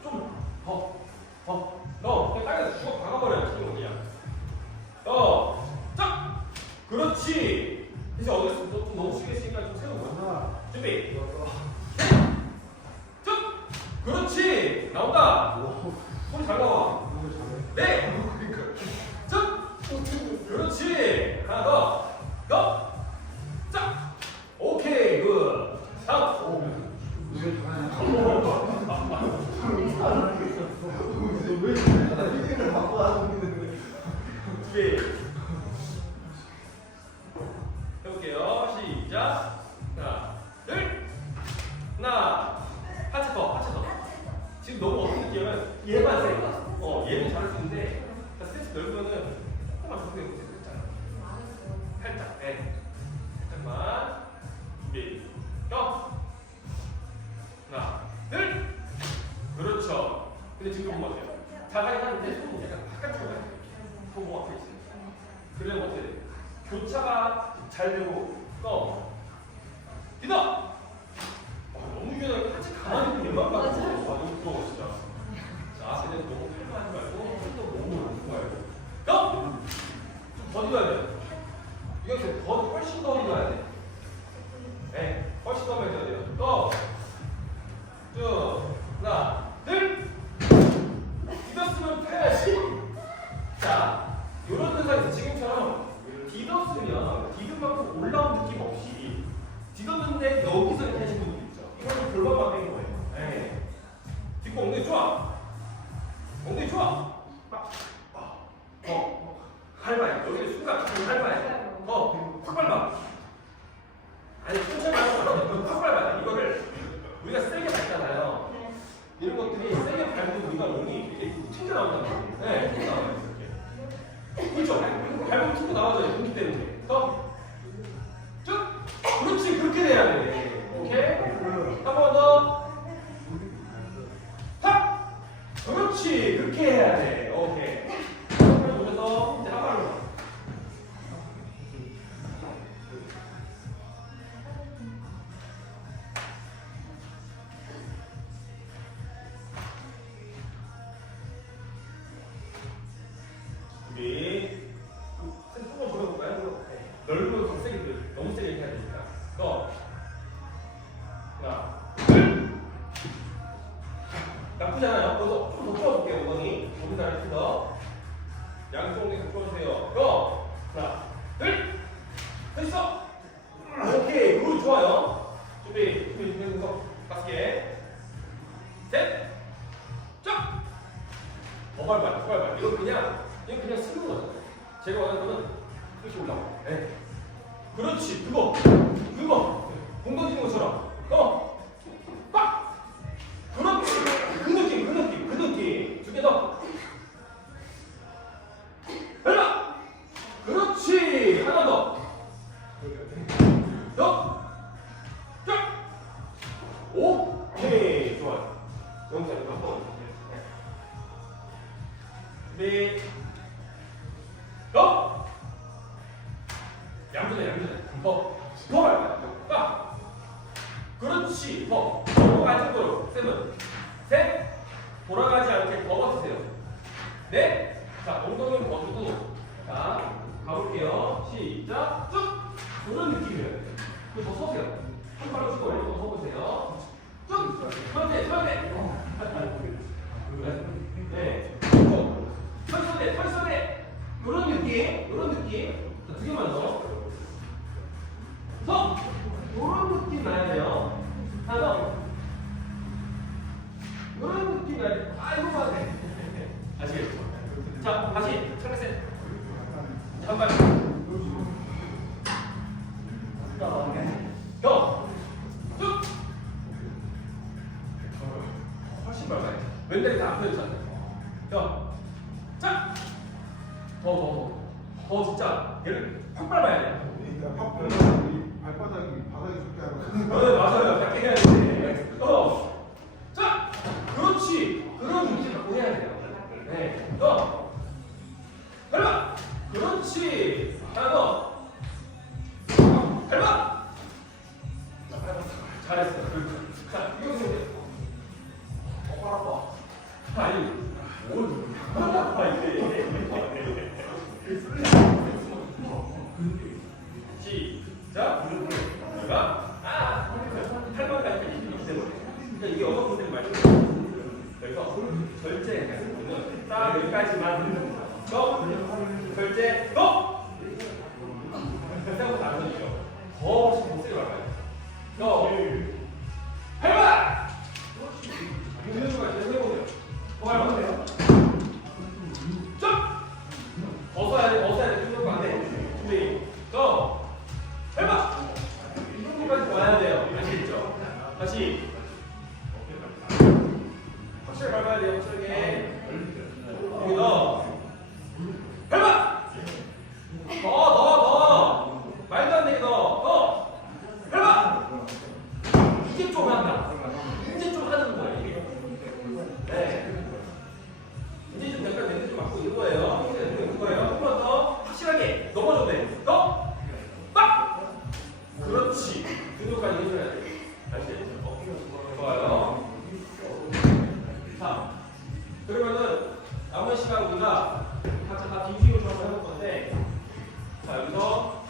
좀 더. 그냥 땅에서 죽어 박아버려요. 지금 그냥. 쫙! 그렇지! 이제 어디서 좀 너무 쉬겠으니까 좀 세우고. 준비. 쭉! 그렇지! 나온다! 손이 잘 나와. 네! 쭉! 그렇지! 하나 더! 더! 쫙! 오케이, 굿! 다음! 준비. 해볼게요. 시작! 하나, 둘! 하나! 하체 더! 지금 너무 어떤 느낌이면 얘만 세. 얘는 잘할 수 있는데 스트레스 넓으면은 조금만 더 해보세요. 살짝. 네. 살짝만. 준비. 고! 하나, 둘! 그렇죠. 근데 지금 보면 어때요? 잘하긴 하는데 손이 약간 바깥으로 가요. 손목 앞에 있어요. 그러면 어떻게 돼요? 교차가 잘 되고 또 디더! 너무 유연하게 같이 가만히 있는 것만 봐도 너무 부러워 진짜. 자, 근데 너무 팔만 하지 말고 또 너무 높은 거예요. 고! 좀 더 디뎌야 돼요. 이거 더 훨씬 더 디뎌야 돼. 네, 훨씬 더 디뎌야 돼요. 고! 쭉! 하나, 둘! 디뎠으면 펴야지. 자, 이런 현상에서 지금처럼 디뎠으면 디딘 만큼 올라온 느낌 없이 디뎠는데 여기서 이렇게 하시는 분들 있죠. 이거는 골반만 뺀 거예요. 네. 뒷고 엉덩이 좋아. 엉덩이 좋아. 밟아요. 여기 순간 밟아요. 확 밟아. 아니, 천천히 밟아. 확 밟아요. 이거를 우리가 세게 밟잖아요. 이런 것들이 세게 밟으면 우리가 몸이 이렇게 튕겨 나온다는 거예요. 네, 튕겨 나와요. 이렇게. 그렇죠? 밟으면 튕겨 나와져요. 공기 때문에. 쭉! 그렇지, 그렇게 돼야 돼. 오케이? 한 번 더. 탁! 그렇지, 그렇게 해야 돼. 오케이. 한번 돌려서 이제 한 발로. 준비. 조금 돌려볼까요? 넓은 더 세게 들어. 너무 세게 해야 되니까. 또. 하나, 둘. 나쁘지 않아요. 그래서 좀 더 풀어볼게요. 엉덩이. 오른다리 더. 양쪽 엉덩이 더 풀어주세요. 또. 하나, 둘. 됐어. 오케이. 굿. 좋아요. 준비. 준비. 5개. 셋. 쫙. 더 밟아요. 더 밟아요. 이거 그냥 쓰는 거잖아요. 제가 원하는 거는 이렇게 올라와. 네. 그렇지. 그거. 공 던지는 것처럼. 빡. 그렇지. 그 느낌. 두 개 더. 밟아. 그렇지. 하나 더. 쫙. 오케이. 좋아요. 너무 잘 한번. 네. 얌전해. 더 밟아요. 그렇지. 더 안쪽으로. 셋. 돌아가지 않게 더 버티세요. 넷. 자, 엉덩이를 버티고. 자, 가볼게요. 시작. 쭉. 이런 느낌이에요. 더 서세요. 한 발로 치고 왼쪽으로 서보세요. 쭉. 서대. 네. 털서대. 이런 느낌. 자, 두 개만 더. 이런 느낌 나야 돼요. 하나 더. 이런 느낌 나야 돼요. 이거 돼. 아시겠죠? 자, 다시. 차례 잠깐. 쭉. 훨씬 밟아요. 왼다리 다 앞에 있잖아요. 자. 더 진짜 얘를 확 밟아야 돼. 그러니까 발바닥이 바닥에 좋게 하는 맞아요. 밖에 해야 돼. 자, 그렇지. 그런 느낌 갖고 해야 돼요. 네. 밟아. 그렇지. 하나 더. 밟아. 잘했어. 자, 이거 보세요. 아파. 아니, 뭘 아파 이게. 시작. 내가 탈만 가니까 이렇게 되버려. 그러니까 이게 어떤 분들이 말씀드려요. 그래서 절제 딱 여기까지만. 절제 생각보다 안 되죠. 더 세게 밟아요. 밟아. 윤수가 계속 해보세요. 더 밟아보세요. 더 써야 돼. 준비가 안 돼. 준비. 밟아. 이렇게까지 와야 돼요. 아시겠죠? 다시. 확실히 밟아야 돼요. 확실하게. 여기 더. 밟아. 더. 말도 안 되게 더. 밟아. 이제 좀 한다. 이제 좀 하는 거예요. 이게. 네. 이제 좀 약간 멘트 좀 맞고 이거예요. 이거예요. 한 번 더 확실하게 넘어져도 돼. 더. 빡. 그렇지. 등록까지 해줘야 돼. 아시겠죠? 좋아요. 자, 그러면은 남은 시간 우리가 각자 다 빙빙을 좀 한번 해볼 건데, 자 여기서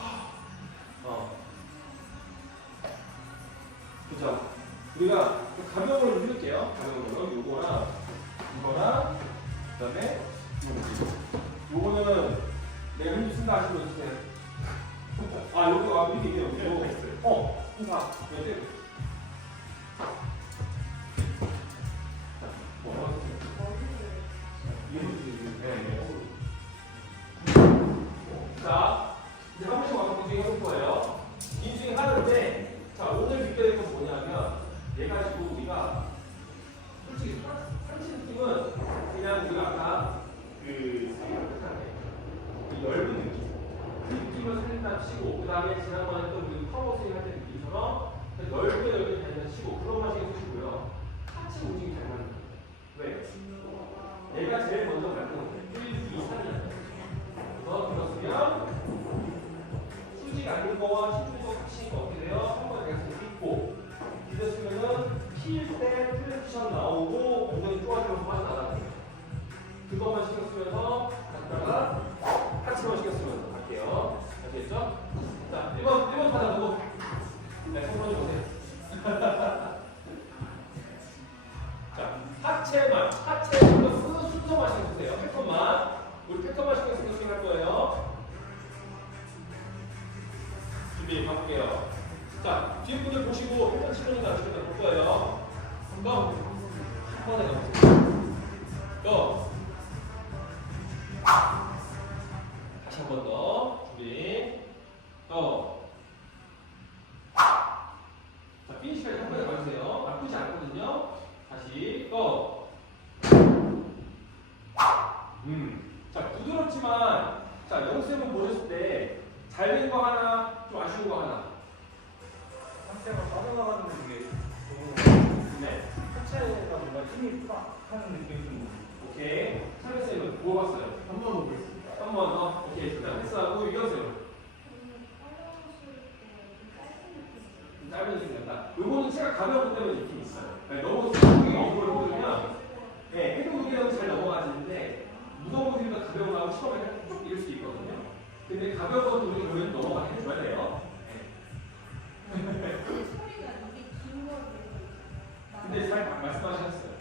그죠? 우리가 가명으로 해볼게요. 가명으로 요거랑 이거랑 그다음에 요거는 내가 흔히 쓴다 하시면 주세요. 요거 밑에 있네요. 요거 있어요. 자, 여기. 자, 이제 한 번씩 와서 인증 해볼 거예요. 인증 하는데, 자, 오늘 비교할 건 뭐냐면, 얘 가지고 우리가, 솔직히 상체 느낌은 그냥 우리가 아까 그 넓은 느낌. 그 느낌을 살린다 치고, 그 다음에 지난번에 했던 우리 파워스윙 할 때 느낌처럼 넓게 다닌다 치고, 그런 맛이 쓰시고요. 하체 움직임이 잘 맞는 거예요. 왜? 얘가 제일 먼저 맞는 거예요. 1, 2, 3이야. 더 들었으면 수지가 아닌 거와 힘주고 같이 어떻게 돼요? 한번 내가 있고 이랬으면은 필때 플렉션 나오고 엉덩이 쪼아지면서 빠져나가는 거예요. 그것만 신경 쓰면서 갔다가 하체만 신경 쓰면서 갈게요. 아시겠죠? 자, 1번 타자 보고 네, 손 들어주세요. 자, 하체 순서만 신경 쓰세요. 패턴만. 우리 패턴만 신경 쓰고 스윙할 거예요. 준비 가볼게요. 자, 뒤에 분들 보시고 패턴 치는지 안 치는지 볼 거예요. 한 번에 가보세요. 부드럽지만 자 영쌤은 보셨을 때 잘 된 거 하나, 좀 아쉬운 거 하나. 상체가 빠져나가는 게 되게 네. 하체가 뭔가 힘이 빡 하는 느낌이 좀 오케이. 차례쌤은 뭐 봤어요? 한번 오겠습니다. 한 번 더. 오케이. 그다음 패스하고 유경쌤은 짧은 느낌이 난다. 요거는 체가 가벼운 때문에 느낌이 있어요. 그러니까 너무 속도가 어그로 흔들면 네, 해도 무게는 잘 넘어가지는데 무거운 무게보다 가벼운 거하고 처음에 쭉 이럴 수 있거든요. 근데 가벼운 것도 우리 교회는 넘어가게 해줘야 돼요. 근데 잘 말씀하셨어요.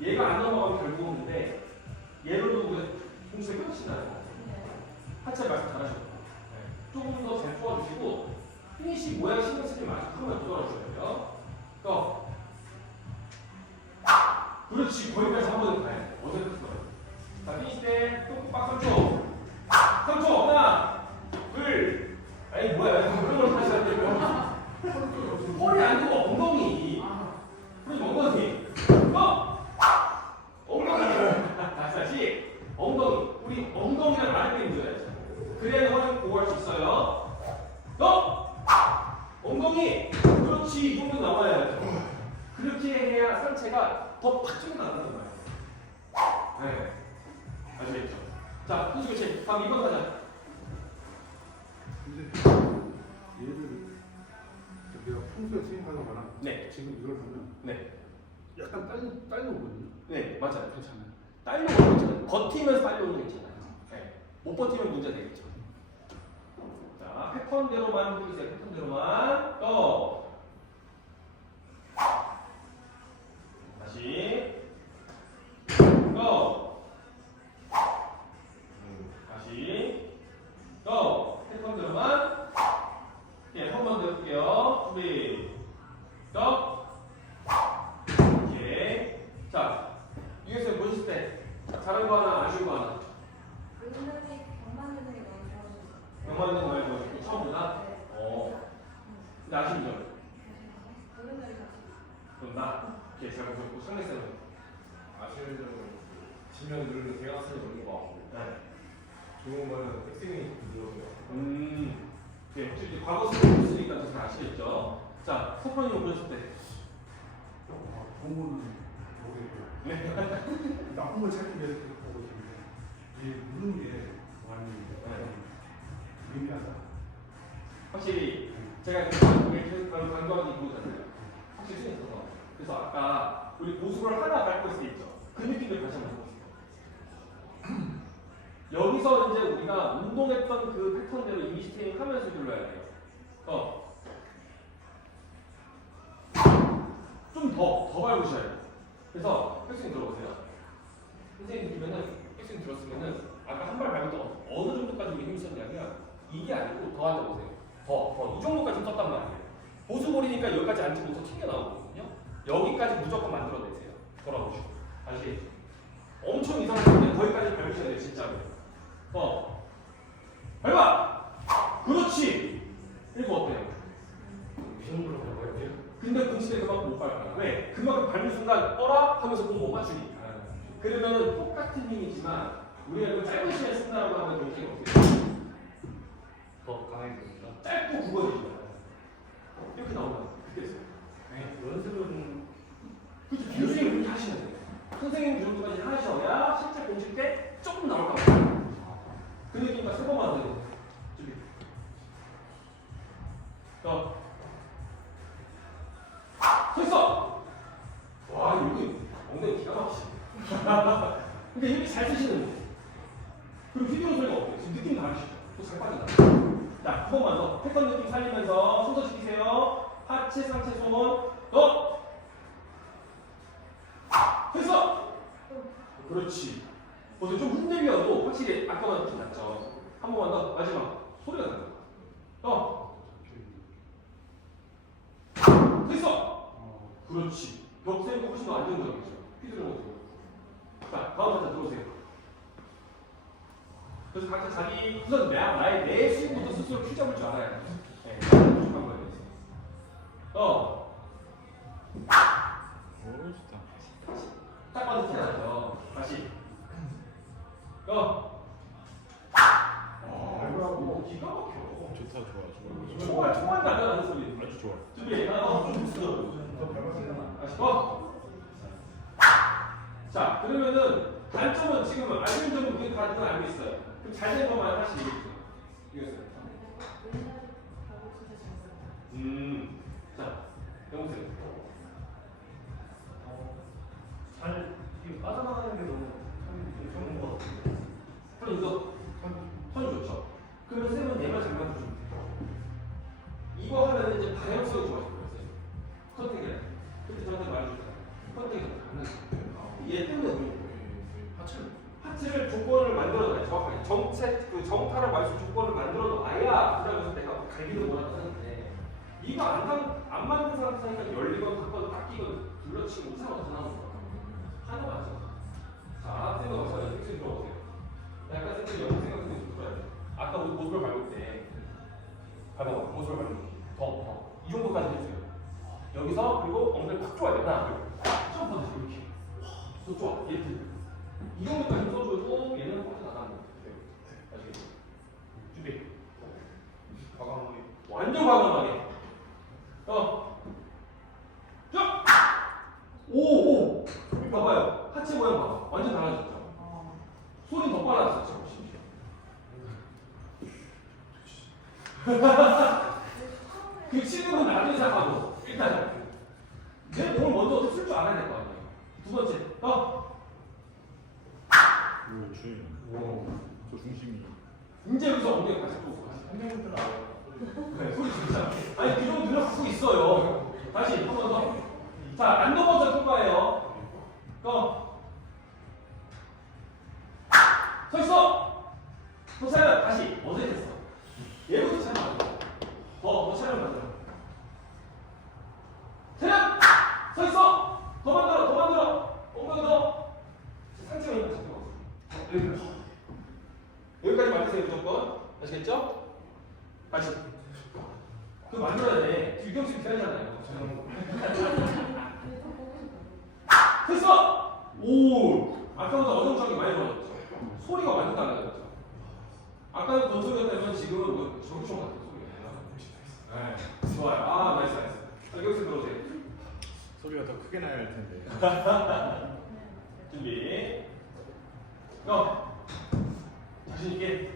얘가 안 넘어가면 결국은 근데 얘로도 우리가 동시에 끝이나요. 하체 말씀 잘하셨고 조금 더 잘 풀어주시고 피니시 모양 신경 쓰지 마시고 한번 돌아주셔야 돼요. 또 그렇지 거기까지 한 번에 가야 돼. 어색했어요. 자 피니시 때 똥꼬박 3초 3초 하나 둘 아니 뭐야 그런 걸 다시 하려고 허리 안 되고 엉덩이 그렇지 엉덩이 엉덩이 다시 엉덩이 우리 엉덩이랑 아랫배 힘줘야지 그래야 허리 보호할 수 있어요 엉덩이 그렇지 이 정도 나와야죠 그렇게 해야 상체가 더 팍 쭉 나가는 거예요 네 아시겠죠? 자 훈수 교체 다음 2번 가자 근데 얘를 내가 평소에 생각하는 거랑 네. 지금 이걸 하면 네. 약간 딸려오거든요. 네 맞아요 괜찮아요. 딸려오는 괜찮아요 버티면서 딸려오는 괜찮아요 네. 못 버티면 문제 되겠죠 자 패턴대로만 해주세요 패턴대로만 또 다시 또 다시 또 패턴대로만 네, 한 번 더 해볼게요 준비 또 오케이 자 유격쌤 보셨을 때 잘한 거 하나 아쉬운 거 하나 병만 되는 거 말고 처음보다 근데 아쉬운 점 그럼 나 오케이 잘 보셨고 상대쌤은 아쉬운 점은 지면 누르는 대각선이 없는 것 같고 네. 좋은 거는 백스윙이 부드러워요. 네, 이제 과거 수업을 했으니까 잘 아시겠죠? 자, 소프라님 보셨을 때 좋은 거는 모르겠고 나쁜 걸 찾기 위해서 이렇게 보고 있는데 이 누르는 게 많이 미미하다. 확실히 제가 이렇게 강조하는 이유잖아요. 확실히 수행해서 그래서 아까 우리 보수를 하나 밟고 있을 때 있죠? 그 느낌을 다시 한번 해보세요. 여기서 이제 우리가 운동했던 그 패턴대로 이미지테이닝 하면서 눌러야 돼요. 좀 더 밟으셔야 돼요. 그래서 백스윙 들어보세요. 선생님 들으면은 백스윙 들었으면은 아까 한 발 밟을 때 어느 정도까지 우리 힘이 썼냐면 이게 아니고 더 앉아보세요. 더. 이 정도까지 썼단 말이에요. 보수볼이니까 여기까지 앉히고 더 튕겨나오거든요. 여기까지 무조건 만들어내세요. 돌아보시고. 아시겠죠? 엄청 이상한데 거기까지 밟으셔야 돼요. 진짜로. 밟아! 그렇지! 이거 어때요? 비용으로 가봐야 근데 근시대 그만큼 못 밟아요. 왜? 그만큼 밟는 순간 어라? 하면서 공 못 맞추니까. 그러면 똑같은 힘이지만 우리가 이거 짧은 시간에 쓴다고 하면 굉장히 어떻게 돼요? 더 강해집니다. 짧고 굵어지죠. 이렇게 나온다. 그렇게 됐어요. 연습은 그렇죠. 선생님 그렇게 하셔야 돼요. 선생님 그 정도까지 하셔야 실제 공식 때 조금 나올 것 같아요. 그 느낌과 세 번만 하세요. 준비. 서 있어! 와, 여기 엉덩이 기가 막히시네. 근데 이렇게 잘 쓰시는 거예요. 그리고 휘두르는 소리가 없어요. 지금 느낌 다르시죠? 또 잘 빠진다. 자, 한 번만 더. 패턴 느낌 살리면서 순서 지키세요. 하체, 상체, 손. 너! 됐어! 그렇지. 좀 흔들려도 확실히 아까보다 좀 낫죠. 한 번만 더. 마지막. 소리가 나요. 됐어! 그렇지. 벽 세우고 훨씬 더 안정적이죠. 휘두르는 것도. 자, 다음 타자 들어오세요. 그래서 각자 자기 우선 나의 내 수입부터 스스로 키 잡을 줄 알아야 돼. 네, 부족한 거예요. 오 좋다. 딱 봐도 티 나죠. 다시. 자, 그러면은 단점은 지금 알고 있는 점은 그게 다른 건 알고 있어요. 그럼 잘 된 것만 하나씩 얘기해주세요. 이거였어요. 자, 영수님. 잘 이게 빠져나가는 게 너무 참 좋은 것 같아요. 그럼 이거 선 좋죠. 그러면 쌤은 얘만 잘 만들어주면 돼요. 이거 하면 이제 방향성이 좋아질 거예요. 컨택이래. 그때 저한테 말해주잖아요. 컨택이 더 가능해요. 얘 때문에 그런 거예요. 하체를 조건을 만들어놔야 정확하게 정책 그 정타를 말수 조건을 만들어놔야 그다음에 내가 갈기는 뭐라고 하는데 이거 안 만든 상태니까 열리건 닫건 닦이건 둘러치고 이상한 거 나오는 거야. 하나 맞아. 자, 생각 없어요. 생 들어보세요. 약간 쌤들이 영어 생각하는 게 좀 들어야 돼. 아까 우리 모습을 밟을 때 밟아봐. 모습을 밟을 때 더. 이 정도까지 해주세요. 여기서 그리고 엉덩이 팍 줘야 돼. 하나, 둘. 점프하면서 이렇게. 더 좋아. 얘들. 이 정도까지 써줘도 얘는 확 나가는 거예요. 아시겠죠? 준비. 과감하게. 완전 과감하게. 쭉! 오! 봐봐요. 하체 모양 봐봐. 완전 달라졌죠? 손이 더 빨라졌죠? 그 치는 건 나중에 생각하고 일단 내 몸을 먼저 쓸 줄 알아야 될 거 아니에요. 두 번째. 그렇지. 저 중심이. 이제 여기서 엉덩이 같이 또 한명부터 나와요. 네, 소리 진짜. 아니, 그 정도 늘어가고 있어요. 다시, 한 번 더. 자, 안 넘어져 할 거예요. 서 있어! 더 차려. 다시. 어색했어. 얘부터 차려 만들어. 더 차려 만들어. 차려! 서 있어! 더 만들어. 엉덩이 더. 상체가 있는 거 여기까지 만드세요, 무조건. 아시겠죠? 다시. 그거 만들어야 돼. 유경수 기다리잖아요. 됐어! 오! 아까보다 어정쩡하게 많이 좋아졌죠? 소리가 완전 달라졌죠? 아까는 건소리였다면 지금은 뭐 정총 같은 소리가 달라요. 네. 좋아요. 아, 나이스. 유경수 들어오세요. 소리가 더 크게 나야 할 텐데. 준비. 자신있게.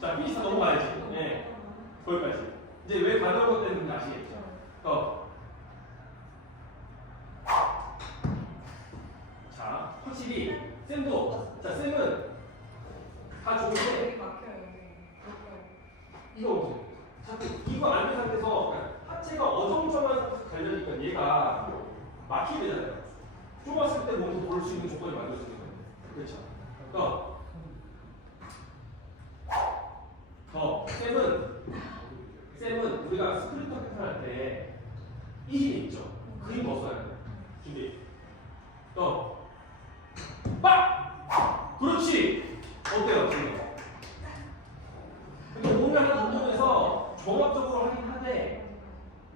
자, 피니스 넘어가야지. 네. 거기까지. 이제 왜 가벼운 것 때문에 아시겠죠? 자, 확실히 쌤도 쌤은 다 좋은데 여기 막혀요. 여기. 이거 보세요. 자꾸 이거 안 된 상태에서 하체가 어정쩡한 관련이니까 얘가 막히게 되잖아요. 좁았을 때 몸도 볼 수 있는 조건을 만들 수 있는 건데. 그렇죠? 쌤은 우리가 스프린터 패턴 할 때 이 힘 있죠? 그 힘 더 써야 돼. 준비. 빡! 그렇지! 어때요, 지금? 근데 몸을 하나 운동해서 종합적으로 하긴 하되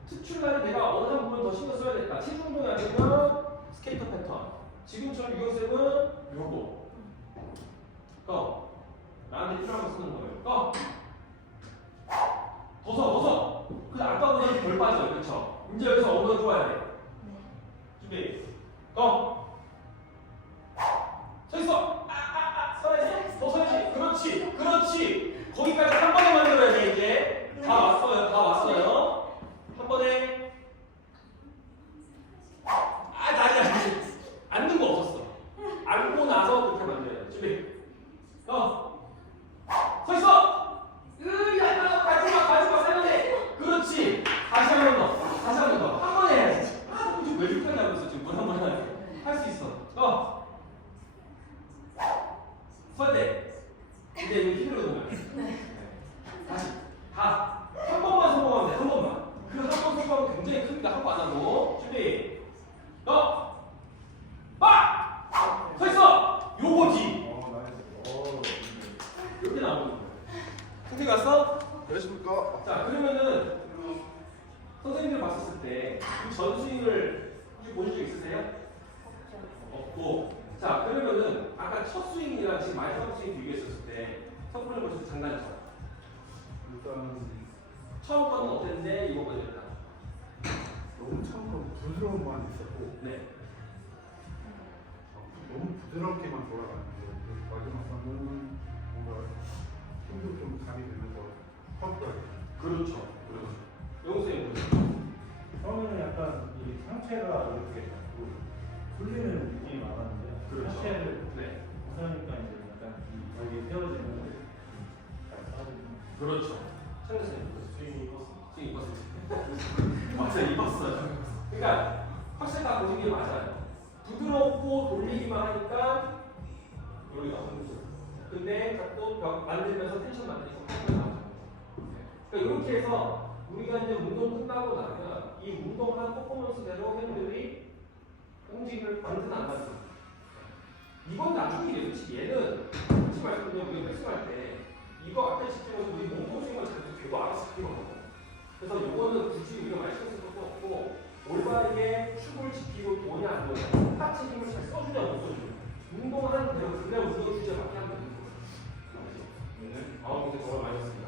특출나게 내가 어느 한 부분 더 신경 써야겠다. 체중 운동이 아니면 스케이터 패턴. 지금처럼 유경쌤은 요거. 나한테 필요한 거 쓰는 거예요. 더 서. 근데 아까보다는 덜 빠져. 그렇죠? 이제 여기서 엉덩이 좋아야 돼. 준비. 서 있어. 서야지. 더 서야지. 그렇지. 거기까지 한 번에 만들어야 돼, 이제. 다 왔어요. 한 번에. 다시. 앉는 거 없었어. 앉고 나서 그렇게 만들어야 돼. 준비. 서 있어. 가지마, 살려내. 그렇지. 다시 한 번 더. 한 번에 해야지. 지금 왜 이렇게 하고 있어, 지금. 한 번에 할 수 있어. 서대. 이제 이거 힘으로 놓으면. 다시. 한 번만 성공하면 돼, 한 번만. 그 한 번 성공하면 굉장히 큽니다. 한 번 안 하고. 준비. 서 있어. 요거지. 이렇게 나오는 거예요. 선생님 갔어? 그러십니까? 자, 그러면은 선생님들 봤었을 때 이 전스윙을 혹시 보신 적 있으세요? 없고. 자, 그러면은 아까 첫 스윙이랑 지금 마지막 스윙 비교했었을 때 성분을 보실 때 장단점. 일단 처음 거는 어땠는데 이번 거는 어땠다? 너무 처음으로 부드러움만 있었고 네. 그렇게만 돌아가는 거예요. 그래서 마지막에는 뭔가 힘도 좀 가미되면서 헛걸. 그렇죠. 그렇죠. 영수님 그렇죠. 처음에는 약간 이 상체가 이렇게 자꾸 풀리는 느낌이 많았는데 그렇죠. 상체를 네. 하니까 이제 약간 이 여기 세워지면 잘 빠지는. 그렇죠. 찬교수님 스윙이 컸습니다. 지금 입었습니다. 맞아요, 입었어요. 그러니까 확실히 다 보신 게 맞아요. 부드럽고 돌리기만 하니까 여기가 없는 근데 자꾸 벽 만들면서 텐션 만들면서 확 나오죠. 그러니까 이렇게 해서 우리가 이제 운동 끝나고 나면 이 운동한 퍼포먼스대로 팬들이 움직임을 완전 안 하죠. 이건 나중이에요. 솔직히 얘는 솔직히 말씀드리면 우리 헬스할 때 이거 앞에 시점에서 우리 몸통수만 자꾸 되고 알아서 필요하거든요. 그래서 이거는 굳이 우리가 많이 신경 쓸 것도 없고 올바르게 축을 지키고 도냐 안 도냐 하체 힘을 잘 써주냐 못 써주냐 운동하는 대로 그냥 운동 주제밖에 하면 되는 거예요. 알죠? 아 근데 정말 많이 썼습니다.